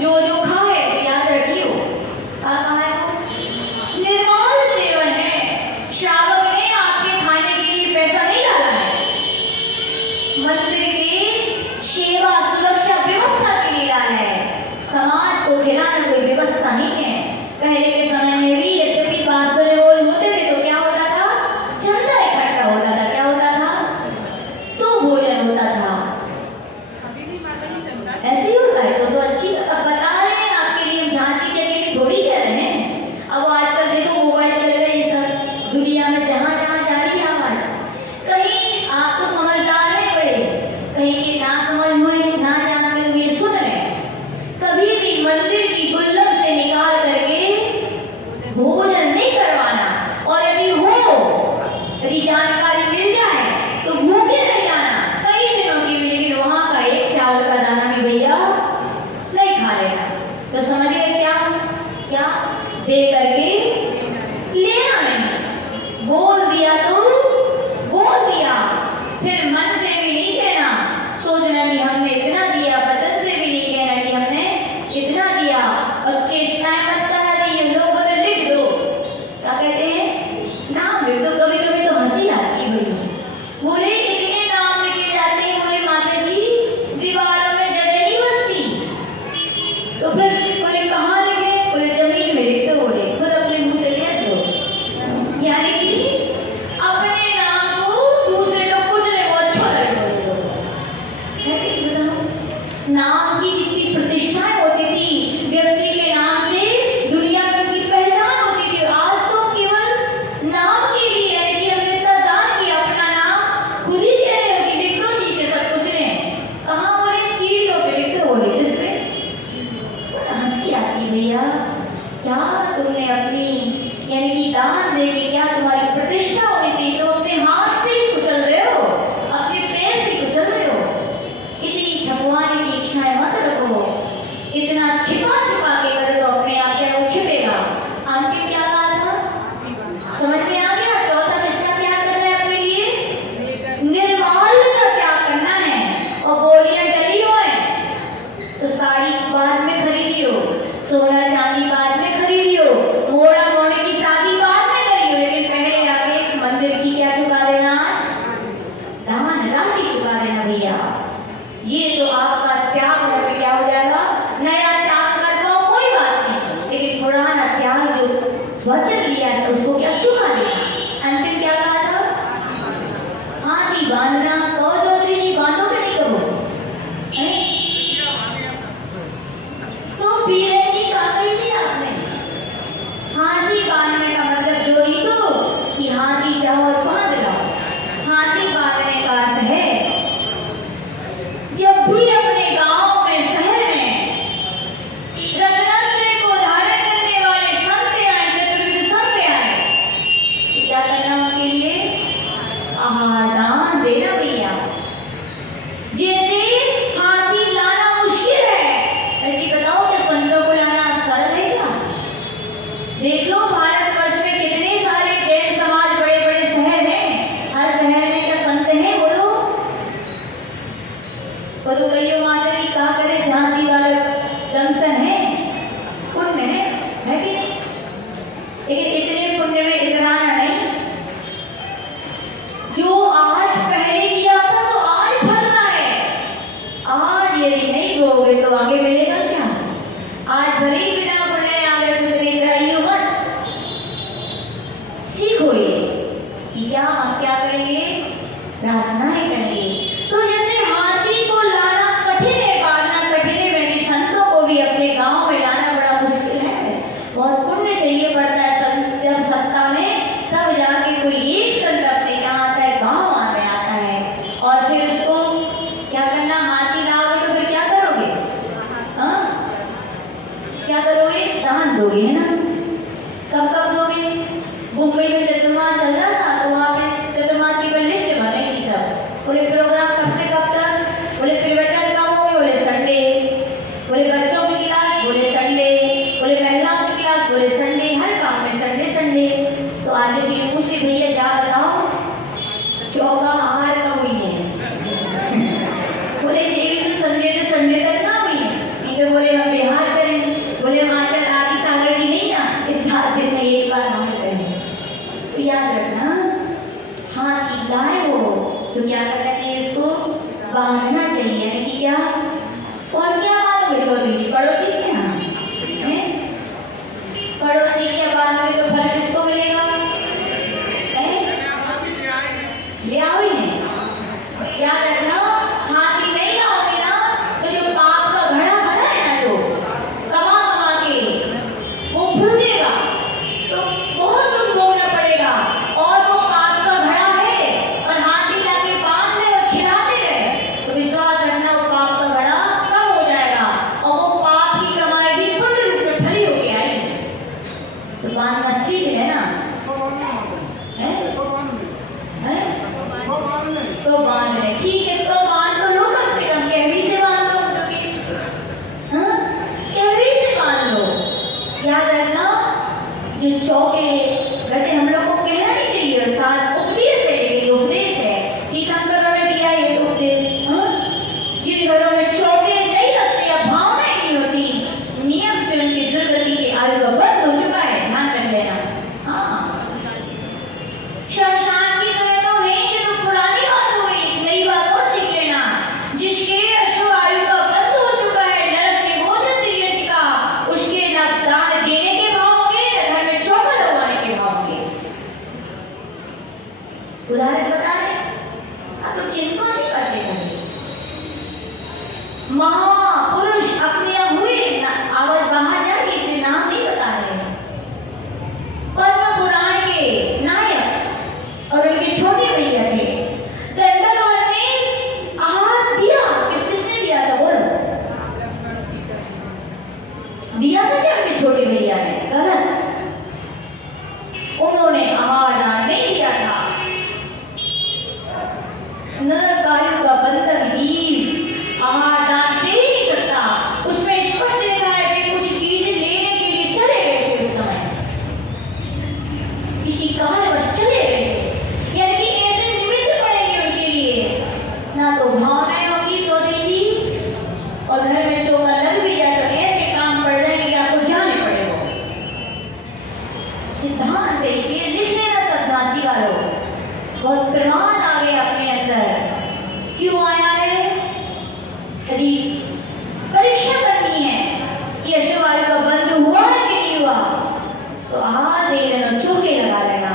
जो जो खाए याद रखियो, कहाँ है वो? निर्मल सेवन है। श्रावक ने आपके खाने के लिए पैसा नहीं डाला है, मंदिर के सेवा सुरक्षा व्यवस्था के लिए डाला है। समाज को खिलाना कोई व्यवस्था नहीं है। पहले के समय में भी यद्यपि बासरे रोज होते थे तो क्या होता था? चंदा इकट्ठा होता था। क्या होता था? तो भोजन होता था। ऐसे ही होता है तो अच्छी बता रहे हैं आपके लिए, हम झांसी के लिए थोड़ी कह रहे हैं। अब आजकल देखो मोबाइल चल रहे हैं, सब दुनिया में जहाँ जहाँ जा रही है आवाज, कहीं आप तो समझदार है बड़े, कहीं ये ना समझ हुए ना जानते हुए सुन रहे। कभी भी मंदिर की गुल्लक से निकाल करके भोजन नहीं करवाना, और यदि जानकारी मिल जाए तो भूखे रह जाना कई दिनों के लिए, लेकिन वहां का एक चावल का दाना भी भैया नहीं खा लेना। तो समझिए क्या क्या दे करके लेना नहीं। बोल दिया तो बोल दिया, फिर मन से भी नहीं कहना, सोचना कि हमने इतना दिया, बदन से भी नहीं कहना कि हमने इतना दिया, और चेष्टाएं मत करा रही है। लोग बोले लिख दो, क्या कहते हैं? नाम लिख दो। कभी कभी तो हंसी आती है बड़ी, बोले इतने नाम लिखे जाते हैं, बोले माता जी दीवारों में जगह नहीं बचती, तो फिर बोले कहाँ लिखे? बोले जमीन में लिख दो। बोले खुद अपने मुंह से कह दो, यानी कि अपने नाम को दूसरे लोग कुछ नहीं, वो अच्छा लगे बोले। नाम की कितनी प्रतिष्ठाएं होती थी, व्यक्ति के नाम से दुनिया में उनकी पहचान होती थी। आज तो केवल नाम के लिए, यानी कि हमने इतना दान किया, अपना नाम खुद ही कह रहे हो कि लिख दो नीचे सब कुछ ने। कहाँ? बोले सीढ़ियों पे लिख दो। बोले किस पे? हंसी आती भैया। क्या तुमने अपनी, यानी कि दान दे के क्या तुम्हारी प्रतिष्ठा होनी चाहिए? तुम अपने हाथ से ही कुचल रहे हो, अपने पैर से कुचल रहे हो। इतनी छपवाने की इच्छाएं मत रखो, इतना छिपा छिपा के करे तो अपने आप क्या वो छिपेगा। अंतिम क्या कहा था? समझ में आ गया? चौथा किसका त्याग करना है अपने लिए? निर्माल्य का त्याग करना है। और बोलियां डली हो तो साड़ी बाद में खरीदियो, सोना चांदी बाद में खरीदियो, मोड़ा मोड़े की शादी बाद में करियो, लेकिन पहले आके मंदिर की क्या चुका देना? दान राशि चुका देना भैया। ये तो आपका त्याग करके क्या हो जाएगा? नया त्याग कर पाओ कोई बात नहीं, लेकिन पुराना त्याग जो वचन लिया है उसको क्या चुका देना। अंतिम क्या कहा था? हाथी बांधना। कहो चौधरी जी बांधो कि नहीं कहो? तो बीरन जी कहा कही थी आपने? हाथी बांधने का मतलब जो नहीं तो कि हाथी चाहो तो बांध लो। हाथी बांधने का अर्थ है जब भी अपने गांव में, शहर में रत्नात्रय को धारण करने वाले संत आए, चतुर्विध संत आए, हुए ना भैया। जैसे हाथी लाना मुश्किल है, ऐसी बताओ क्या संतों को लाना सरल है क्या? देख लो भारतवर्ष में कितने सारे जैन समाज, बड़े बड़े शहर हैं, हर शहर में क्या संत हैं? बोलो बोलो कहियो माधवी, कहा करे झांसी वाला दमसन है, पुण्य है कि नहीं? लेकिन इतने पुण्य में इतराना नहीं। जो आज पहले किया था तो आज फलना है। आज यदि नहीं बोगे तो आगे मिलेगा क्या? आज भले ही बिना बोले आगे सुधरे इतराइयो मत। सीखो ये कि क्या हम क्या करेंगे, प्रार्थनाएं करेंगे। तो जैसे हाथी को लाना कठिन है, पालना कठिन है, वैसे संतों को भी अपने गांव में लाना बड़ा मुश्किल है। बहुत पुण्य चाहिए पड़ता है जब सत्ता में, तब जाके कोई एक संत अपने यहाँ आता है, गांव में आता है। और फिर उसको क्या करना, हाथी लाओगे तो फिर क्या करोगे? हाँ क्या करोगे? दान दोगे, है ना? कब कब दोगे? मुंबई में चतुर्मास चल रहा था तो वहाँ पे चतुर्मास की लिस्ट बनेगी सब। बोले प्रोग्राम कब से कब तक? बोले प्रवचन कब होंगे? बोले संडे। बोले बच्चों की क्लास? बोले संडे। बोले महिलाओं की क्लास? बोले संडे। हर काम में संडे संडे। तो आज जैसे ये पूछ ली, भैया जा बताओ चौका आहार कब हुई है? बोले देवी तो संडे से संडे तक ना हुई है। नहीं तो बोले हम बिहार करें। बोले माचर आदि सागर जी नहीं ना, इस 7 दिन में एक बार आहार करें। तो याद रखना, हाथी लाए हो तो क्या करना चाहिए? इसको बांधना चाहिए। यानी कि क्या? और क्या बांधोगे चौधरी जी? पड़ोसी के यहाँ हैं? पड़ोसी के बांधोगे तो फल किसको मिलेगा? ले आओ ही नहीं। याद रखना, हाथी नहीं लाओगे ना तो जो पाप का घड़ा भरा है ना, जो कमा कमा के वो फूटेगा, तो बहुत दुख भोगना पड़ेगा। और वो पाप का घड़ा है और हाथी लाके बांध ले और खिलाते रहे तो विश्वास रखना वो पाप का घड़ा कम हो जाएगा और वो पाप की कमाई भी पूर्ण रूप में फली होके आएगी। तो बांधना सीख लेना तो बांध ले, ठीक है तो बांध तो लो, कम से कम कहवी से बांध लो, कहवी से बांध लो। याद रखना, ये चौके वैसे हम लोग को कहना नहीं चाहिए, साथ उपदेश है, ये उपदेश है। तीर्थंकरों ने दिया ये उपदेश। जिन घरों में चौके नहीं लगते या भावनाएं नहीं होती, नियम से उनकी दुर्गति की आयु का बंद हो चुका है, ध्यान रख लेना। हाँ, शमशान की तरह तो है, ये तो पुरानी बात हो गई, नई बात और सीख लेना। जिसके अश्व आयु का बंद हो चुका है, नरक में भोजन त्रियंच का, उसके न दान देने के भाव होंगे, न घर में चौका लगवाने के भाव होंगे। उदाहरण बता रहे, आप तो चिंता नहीं करते कभी। महापुरुष अपने यहाँ हुए, आवाज बाहर जाके इसलिए नाम नहीं बता रहे, पद्म पुराण के नायक और उनके छोटे भैया थे। दंडकवन में आहार दिया, किसने दिया था? बोलो, दिया था क्या उनके छोटे भैया ने? गलत, उन्होंने आहार दान नहीं दिया था। नरकायु का बंधक जीव आहार दान दे नहीं सकता। उसमें स्पष्ट लिखा है वे कुछ चीज लेने के लिए चले गए थे, उस समय किसी कारणवश चले गए थे, यानी कि ऐसे निमित्त पड़ेंगे उनके लिए, ना तो भावनाएं होगी चौधरी जी, और घर में चौका लग भी जाए तो ऐसे काम पड़ जाएंगे कि आपको जाने पड़ेगा। सिद्धांत है, इसलिए लिख लेना सब झांसी वालों। बहुत प्रमाद आ गए अपने अंदर। क्यों आया है? यदि परीक्षा करनी है कि अश्व आयु का बंद हुआ है कि नहीं हुआ, तो आहार दे लेना, चौके लगा लेना।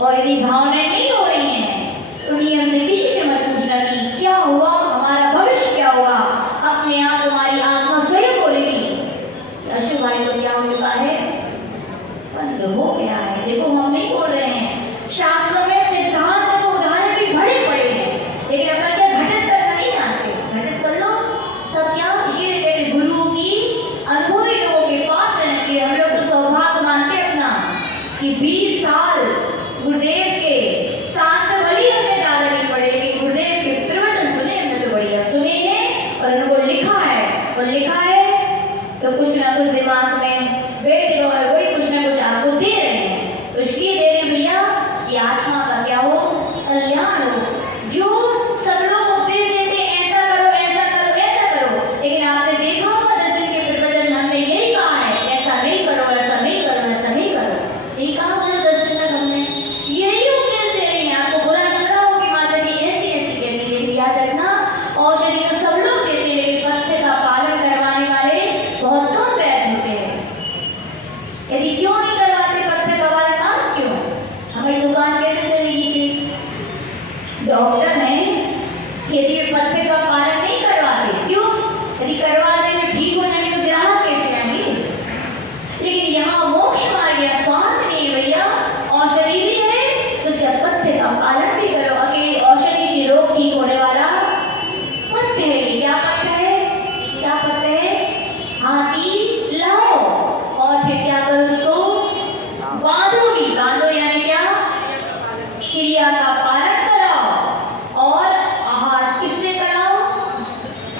और यदि भावनाएं नहीं हो रही हैं तो नियम से किसी से मत पूछना कि क्या हुआ, हमारा भविष्य क्या हुआ। अपने आप तुम्हारी आत्मा स्वयं बोलेगी अश्व आयु को क्या हो चुका है, बंद हो गया है। देखो हम नहीं बोल रहे हैं, शास्त्रों में सिद्धांत तो उदाहरण भी भरे पड़े हैं, लेकिन अपन क्या घटित करना नहीं जानते। घटित कर लो सब क्या, इसीलिए कहते गुरु की अनुभवी लोगों के पास रहना चाहिए। हम लोग तो सौभाग्य मानते अपना कि 20 साल गुरुदेव के साथ भली हमने डाला यही कहा मुझे 10 दिन तक हमने, यही उपदेश दे रही हैं। आपको बुरा लग रहा हो कि माता जी ऐसी ऐसी कहती है, लेकिन याद रखना औषधि तो सब लोग देते हैं, लेकिन पथ्य का पालन करवाने वाले बहुत कम वैद्य होते हैं। यदि क्यों नहीं करवाते पथ्य का पालन, क्यों? हमारी दुकान कैसे चलेगी फिर? डॉक्टर हैं, यदि वे पथ्य का पालन नहीं करवाते, क्यों? यदि करवा देंगे ठीक हो जाएंगे तो ग्राहक कैसे आएंगे? लेकिन यहाँ मोक्ष मार्ग या स्वार्थ नहीं है भैया, औषधि भी है तो उसका पथ्य का पालन भी करो। अकेले औषधि से रोग ठीक होने वाला पथ्य है। ये क्या पथ्य है? क्या पथ्य है? हाथी लाओ और फिर क्या करो, उसको बांधो भी। बांधो यानी क्या? क्रिया का पालन कराओ। और आहार किससे कराओ?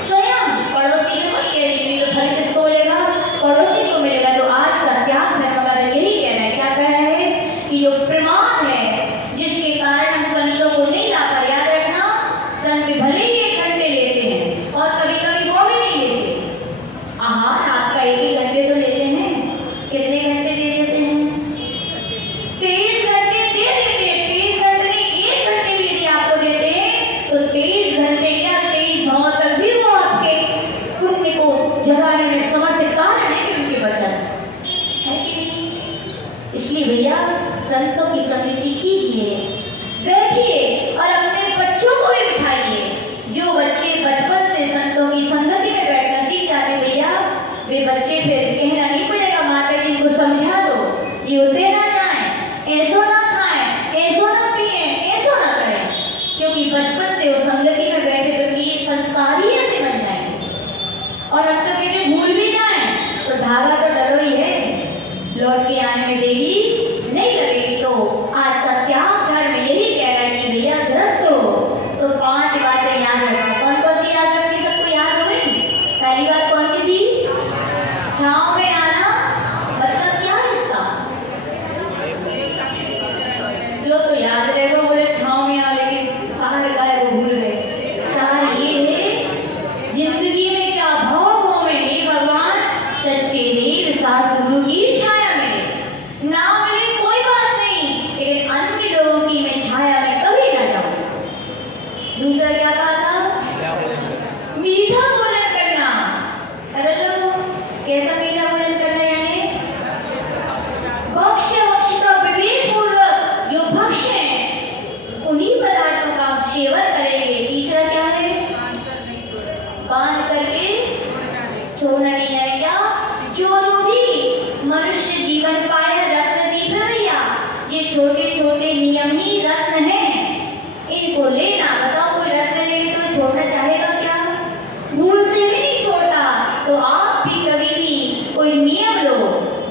स्वयं। पड़ोसी से मत कहिए, तो फल किसको मिलेगा? पड़ोसी को मिलेगा। तो आज का त्याग धर्म का यही कहना है। क्या कह रहा है कि जो प्रमाद है जिसके कारण हम संतों को नहीं ला पर, याद रखना संत भले ही 1 घंटे लेते हैं और कभी कभी वो भी नहीं लेते। आहार आपका 1 घंटे तो लेते हैं, कितने घंटे दे देते हैं? 23 घंटे दे देते हैं। 23 घंटे नहीं, 1 घंटे भी यदि आपको देते हैं तो 23 घंटे क्या 23 भाव तक भी वो आपके पुण्य को जगाने में समर्थ कारण है कि उनके वचन है कि नहीं? इसलिए भैया संतों की संगति कीजिए, बैठिए और अपने बच्चों को भी बिठाइए। जो बच्चे बचपन से संतों की संगति में बैठना सीख जाते भैया, वे बच्चे फिर कहना नहीं पड़ेगा माता जी को समझा दो, ये उतरे ना जाए, ऐसो ना खाएं, ऐसो ना पिए, ऐसो ना करें, क्योंकि बचपन से वो संगति में बैठे तो ये संस्कार ही ऐसे बन जाएंगे। और अब तो कहते भूल भी जाए तो धागा तो डरो ही है, लौट के आने में देरी नहीं लगेगी। तो आज का त्याग धर्म यही कह रहा है कि भैया ग्रस्त हो तो 5 बातें याद रखो। कौन कौन सी याद रखनी? सबको याद हो गई? पहली बात कौन सी थी? छांव में आना। मतलब क्या है इसका? जो तो याद रहेगा बोले छांव में आ, लेकिन सार गाय वो भूल गए। सार ये है जिंदगी में क्या भाव में, हे भगवान सच्चे देव शास्त्र की छाया में ना मिले कोई बात नहीं, लेकिन अन्य लोगों की मैं छाया में कभी ना जाऊं। दूसरा क्या कहा था? मीठा भोजन करना। अरे लो कैसा मीठा भोजन करना? यानी भक्ष्य का विवेक पूर्वक जो भक्ष्य है उन्हीं पदार्थों का सेवन करेंगे। तीसरा क्या है? बांध करके छोड़ना नहीं। यानी क्या? जो भी मनुष्य जीवन पाए रत्न दीप है भैया, ये छोटे छोटे नियम ही रत्न हैं, इनको लेना। बताओ कोई रत्न लेके तो छोड़ना चाहेगा क्या? भूल से भी नहीं छोड़ता। तो आप भी कभी भी कोई नियम लो,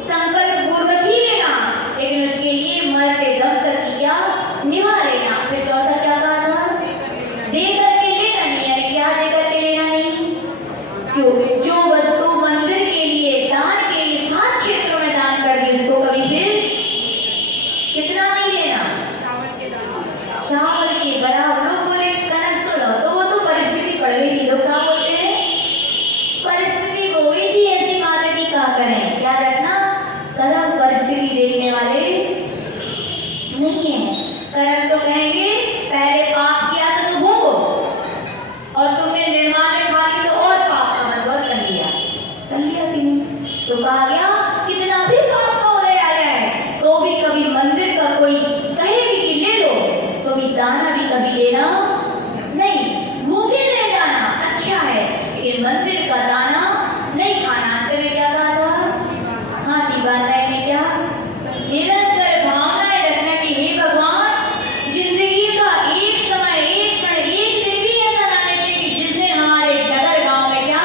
संकल्प पूर्वक ही लेना, लेकिन उसके लिए मरते दम तक की क्या निभा लेना। फिर चौथा क्या कहा था? दे करके लेना नहीं। यानी क्या दे करके लेना नहीं? जो वस्तु मंदिर के लिए दान के लिए 7 क्षेत्रों में दान कर दी, उसको कभी फिर कितना नहीं लेना? चावल के बराबर। लोग बोले कनक सो लो, तो वो तो परिस्थिति पड़ गई थी। लोग क्या बोलते हैं? परिस्थिति हो गई थी ऐसी, माता जी क्या करें? याद रखना कर्म परिस्थिति देखने वाले नहीं है। कर्म तो कहेंगे पहले पाप किया था तो भोगो, और तुमने निर्माण खा ली तो और पाप का बंदोबस्त कर लिया कि नहीं? तो कहा गया कितना भी पाप का उदय आ जाए तो भी कभी मंदिर का कोई कहे भी कि ले लो, तो भी दाना भी कभी लेना नहीं। भूखे रह जाना अच्छा है, लेकिन मंदिर का दाना नहीं खाना। अंत में क्या कहा था? हाथी बांधने में क्या? निरंतर भावनाएं रखना कि हे भगवान जिंदगी का एक समय, एक क्षण, एक दिन भी ऐसा ना रहे कि जिस दिन हमारे डगर गांव में क्या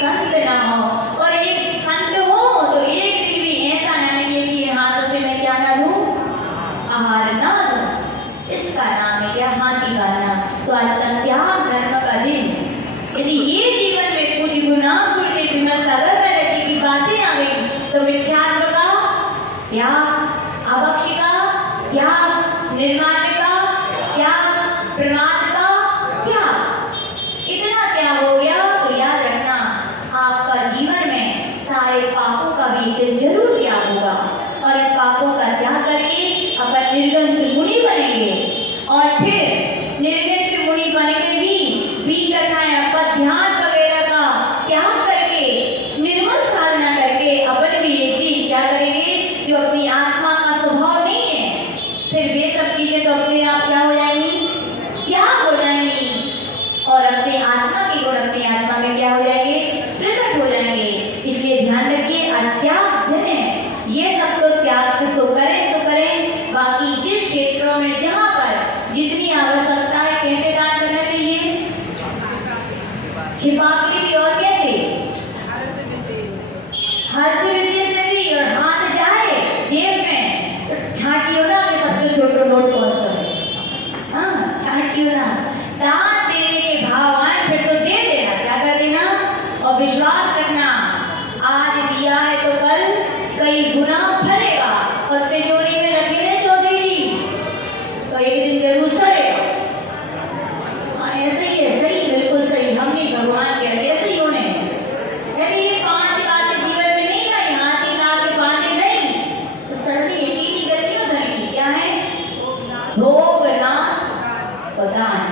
संत ना हो, और एक संत हो तो एक दिन भी ऐसा ना रहे कि हाथों से मैं क्या ना दूं, आहार ना दूं। इसका नाम है क्या? हाथी बांधना। तो आज का त्याग धर्म का दिन, यदि ये जीवन में पूरी गुनाह गुरते बिना सागर में रखी की बातें आ गई तो मिथ्यात्व का त्याग, अभक्ष्य का त्याग, निर्माण का त्याग, प्रमाद का त्याग, इतना त्याग हो गया तो याद रखना आपका जीवन में सारे पापों का भी एक दिन जरूर त्याग होगा। और इन पापों का त्याग छोटो नोट कौन सा है? हाँ, छांटियो ना। दान देने के भाव आए फिर तो दे देना, क्या कर देना, और विश्वास रखना आज दिया है तो कल कई गुना फलेगा, और तिजोरी में रखे रहे चौधरी जी तो एक दिन जरूर सड़ेगा। हाँ, ऐसे ही है, सही, बिल्कुल सही, हम भी भगवान के रखे सही होने। यदि ये 5 बातें जीवन में नहीं आई, हाथी लाके बांधे नहीं, तो सड़नी 3 ही गतियों धरनी क्या है? भोग, नाश और दान।